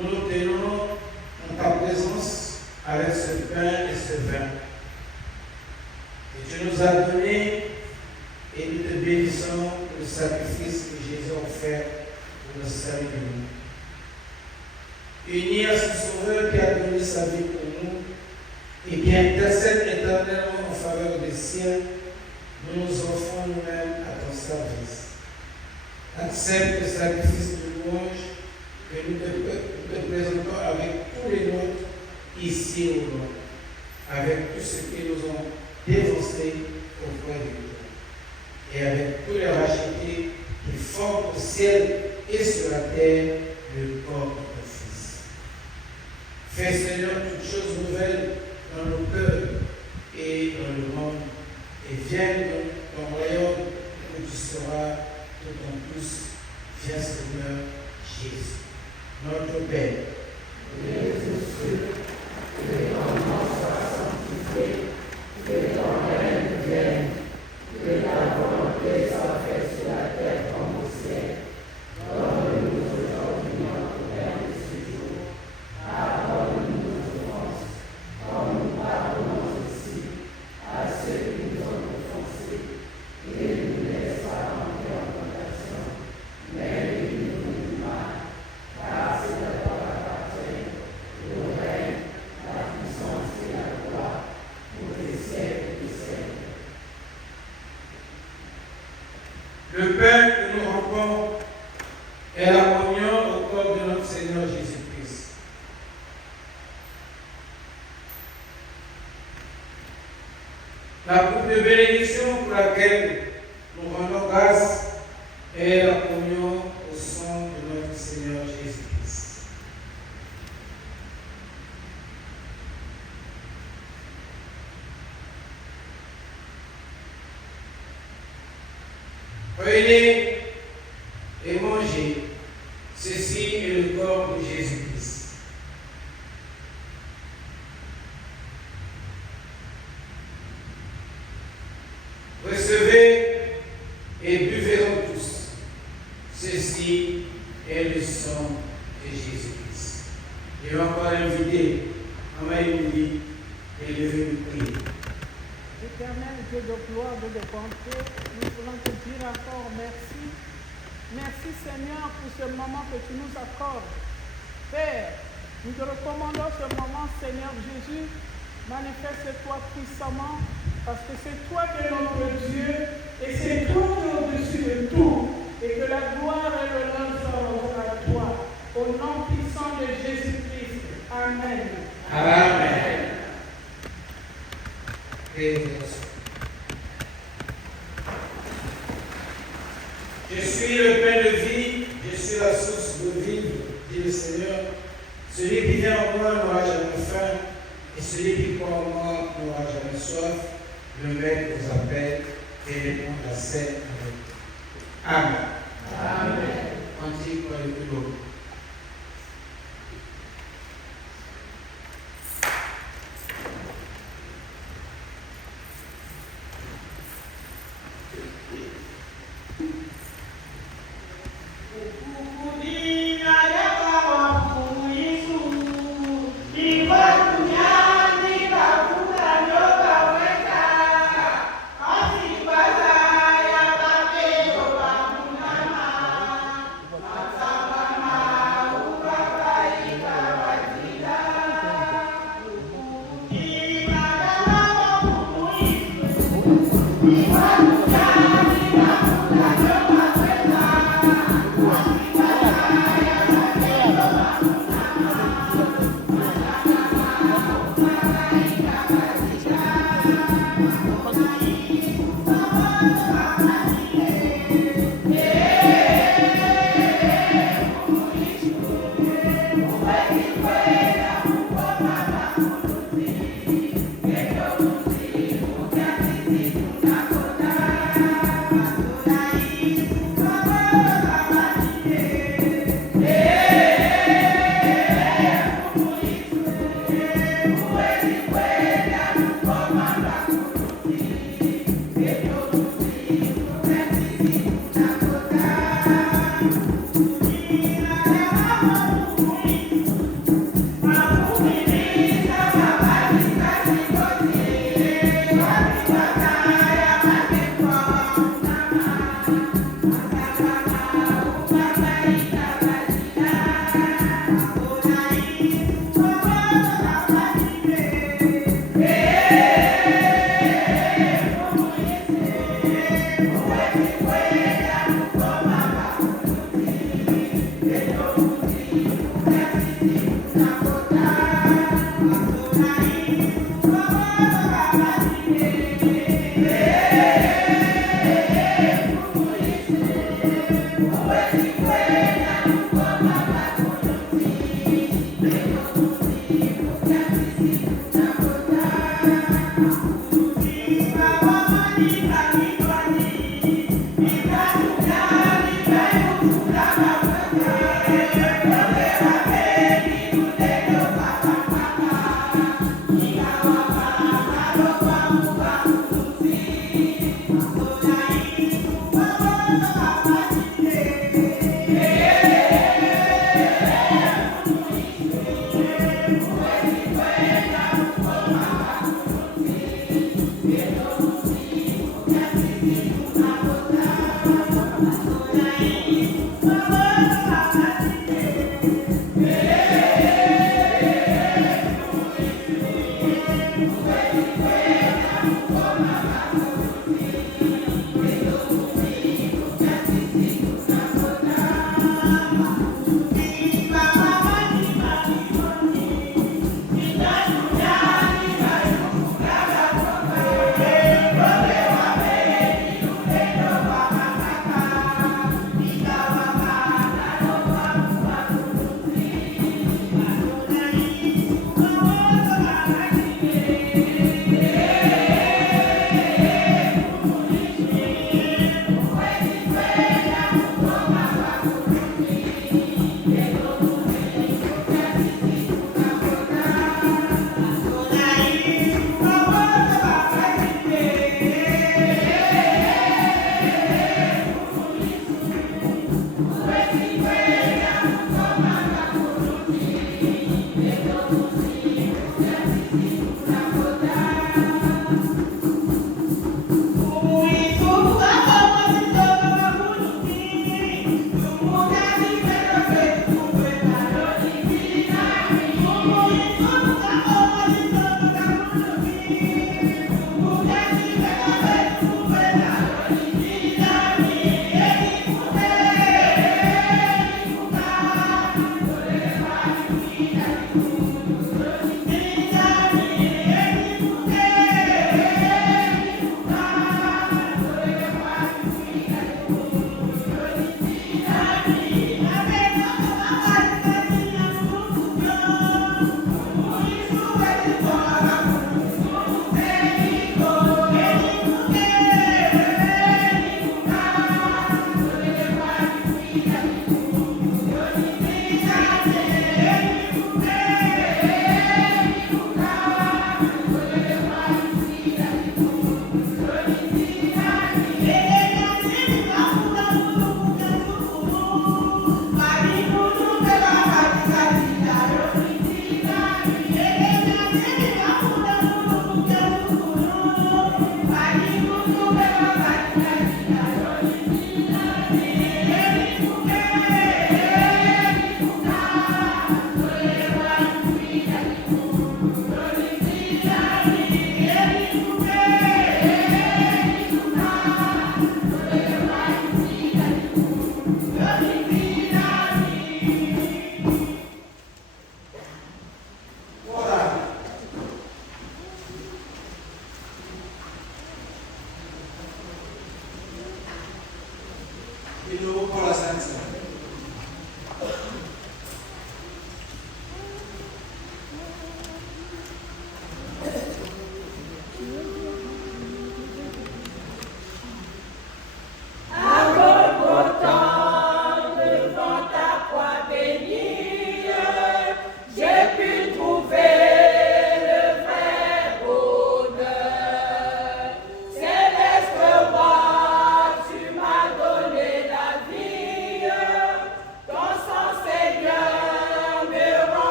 nous nous tenons en ta présence avec ce pain et ce vin. Et tu nous as donné et nous te bénissons pour le sacrifice que Jésus a offert pour le salut de nous. Unis à ce Sauveur qui a donné sa vie pour nous et qui intercède éternellement en faveur des siens, nous nous offrons nous-mêmes à ton service. Accepte le sacrifice de louange que nous te présentons avec tous les nôtres ici au monde, avec tout ce qui nous ont dévancés auprès de toi, et avec tous les rachetés qui forment au ciel et sur la terre le corps de ton Fils. Fais, Seigneur, toutes choses nouvelles dans nos cœurs et dans le monde, et viens dans ton royaume où tu seras tout en tous. Viens, Seigneur Jésus, notre Père. Jésus, que ton nom soit sanctifié, que ton règne vienne, que ta volonté soit faite sur la terre comme au ciel. Donne-nous aujourd'hui notre pain de ce jour. Pardonne-nous nos offenses, comme nous pardonnons aussi à ceux qui nous ont offensés. Et ne nous laisse pas entrer en tentation, mais délivre-nous du mal, car c'est à toi qu'appartient le règne, la puissance et la gloire pour les siècles des siècles. Le pain que nous rompons est la communion au corps de notre Seigneur Jésus-Christ. La coupe de bénédiction pour laquelle nous rendons grâce est la communion au sang de notre Seigneur Jésus-Christ. Prenez et mangez, ceci est le corps de Jésus-Christ. Recevez et buvez-en tous. Ceci est le sang de Jésus-Christ. Je vais encore inviter à m'aider et lever le prier. Éternel Dieu de gloire, de bonté, nous voulons te dire encore merci. Merci Seigneur pour ce moment que tu nous accordes. Père, nous te recommandons ce moment, Seigneur Jésus. Manifeste-toi puissamment, parce que c'est toi qui es notre Dieu, et c'est toi qui es au-dessus de tout, et que la gloire et l'honneur soient à toi. Au nom puissant de Jésus-Christ. Amen. Amen. Je suis le pain de vie, je suis la source de vie, dit le Seigneur. Celui qui vient en moi n'aura jamais faim, et celui qui croit en moi n'aura jamais soif. Le Maître vous appelle et répond à la scène avec vous. Amen. Amen. Cantique pour le plus beau.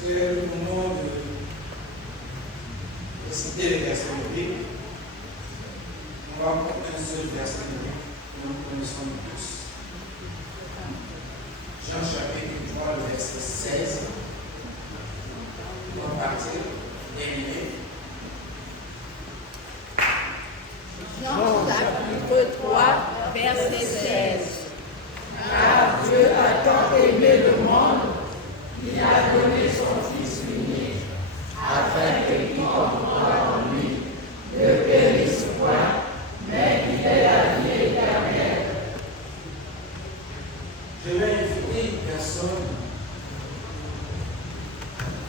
C'est le moment de citer les versets bibliques. On va prendre un seul verset biblique que nous connaissons tous. Jean chapitre 3, le verset 16. On va partir dernier. Jean chapitre 3, verset 16. Car Dieu a tant aimé le monde, il a donné son Fils unique, afin que quiconque croit en lui ne périsse point, mais qu'il ait la vie éternelle. Je vais inviter une personne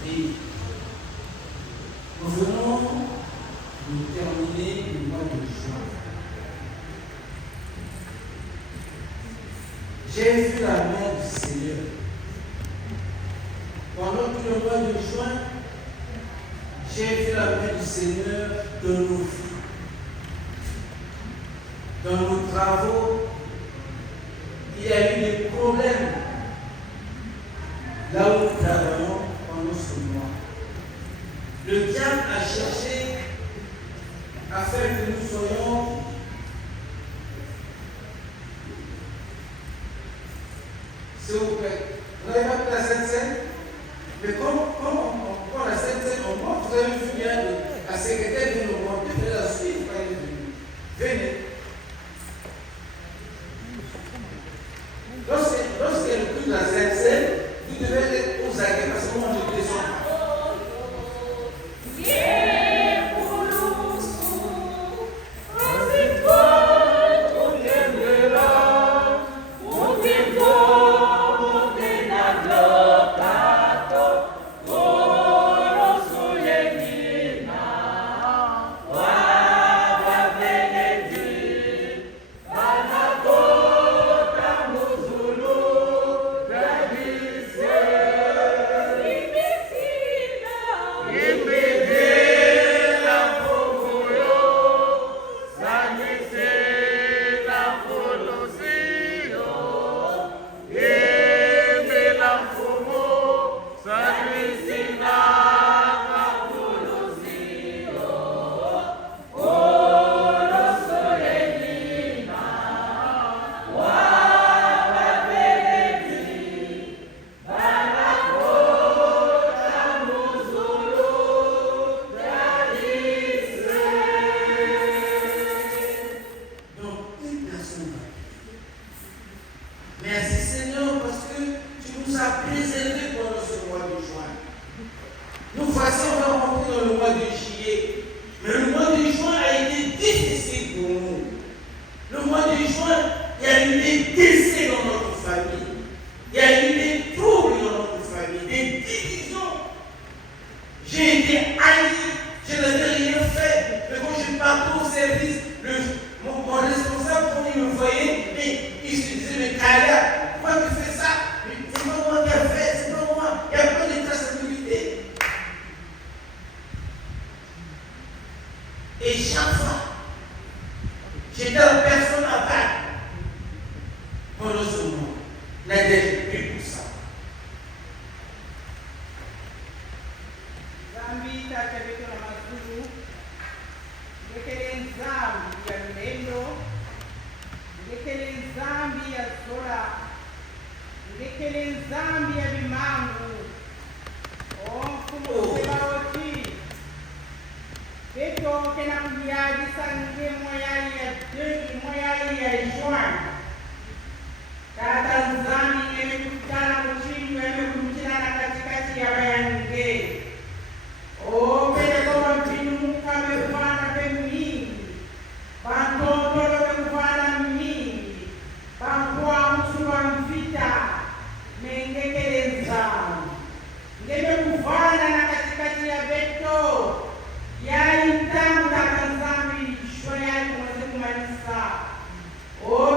et nous venons de terminer le mois de juin. J'ai vu la main du Seigneur. Pendant tout le mois de juin, j'ai vu la main du Seigneur dans nos vies, dans nos travaux. Il y a eu des problèmes là où nous travaillons pendant ce mois. Le diable a cherché à faire que nous soyons s'il vous plaît. Vous n'avez pas pris la Sainte-Seine? Mais comme on prend la Sainte-Seine, on monte. Vous avez vu bien la secrétaire de nous monter, de la suite quand elle est venue. Venez. Lorsqu'il y a le prix de la Sainte-Seine, vous devez être aux aguets parce que moi je descends. Oh,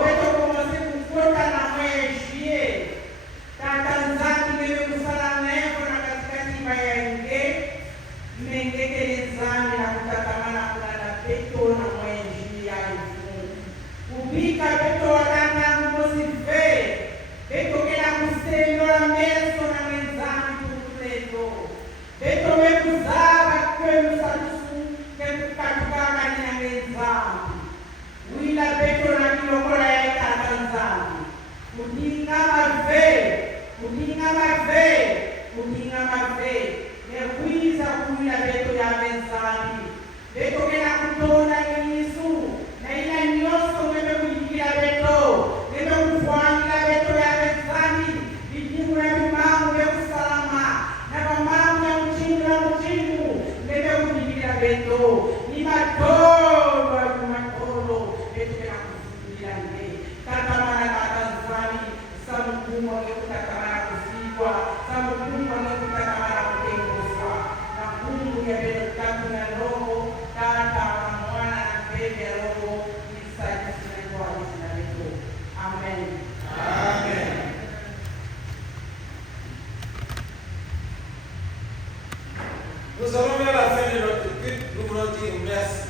Nous allons vers la fin de notre culte, nous voulons dire merci.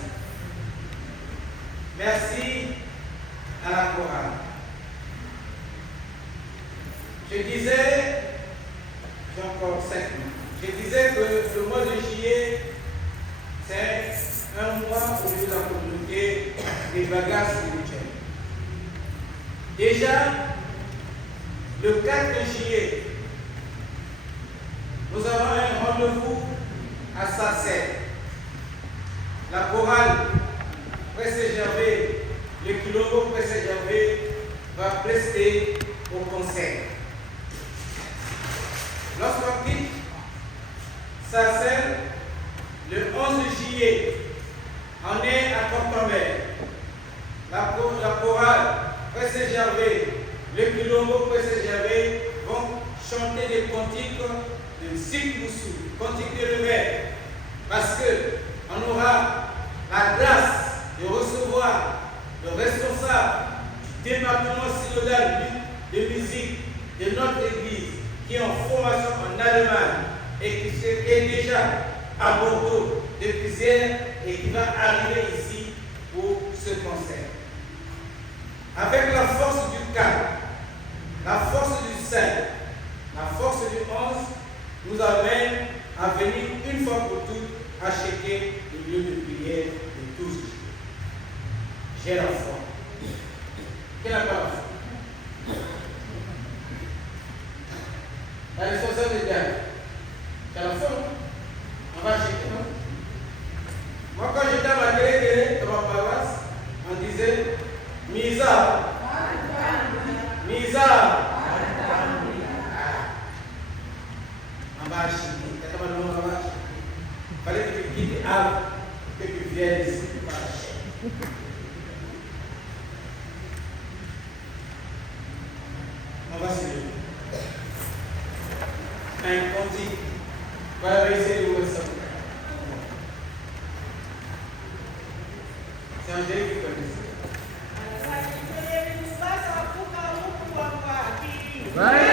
Merci à la chorale. Je disais, j'ai encore 5 minutes, je disais que le mois de juillet, c'est un mois où nous avons communiqué des bagages spirituels. Déjà, le 4 juillet, nous avons un rendez-vous à Sacet. La chorale Presse-Gervais, le Kilombo Presse-Gervais va prester au concert. Lorsqu'on quitte Sacet, le 11 juillet, on est à Cantombert. La chorale Presse-Gervais, le Kilombo Presse-Gervais vont chanter des cantiques de Sikboussou, cantiques de réveil, parce qu'on aura la grâce de recevoir le responsable du département synodal de musique de notre église, qui est en formation en Allemagne et qui est déjà à Bordeaux depuis hier et qui va arriver ici pour ce concert. Avec la force du 4, la force du 5, la force du 11, nous amène à venir une fois pour toutes acheter le lieu de prière de tous. J'ai la foi. Qui n'a pas la foi? La responsable de Dieu. Tu as la foi? On va acheter, non? Moi, quand j'étais à ma télé, dans ma paroisse, on disait Misa. Misa. On va acheter. Il fallait que tu quittes Havre, que tu viennes ici pour acheter. On va se lever. Un cantique. Voilà, essayer de vous ça. C'est Angélique qui connaît ça. Thank you.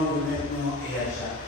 maintenant et à jamais.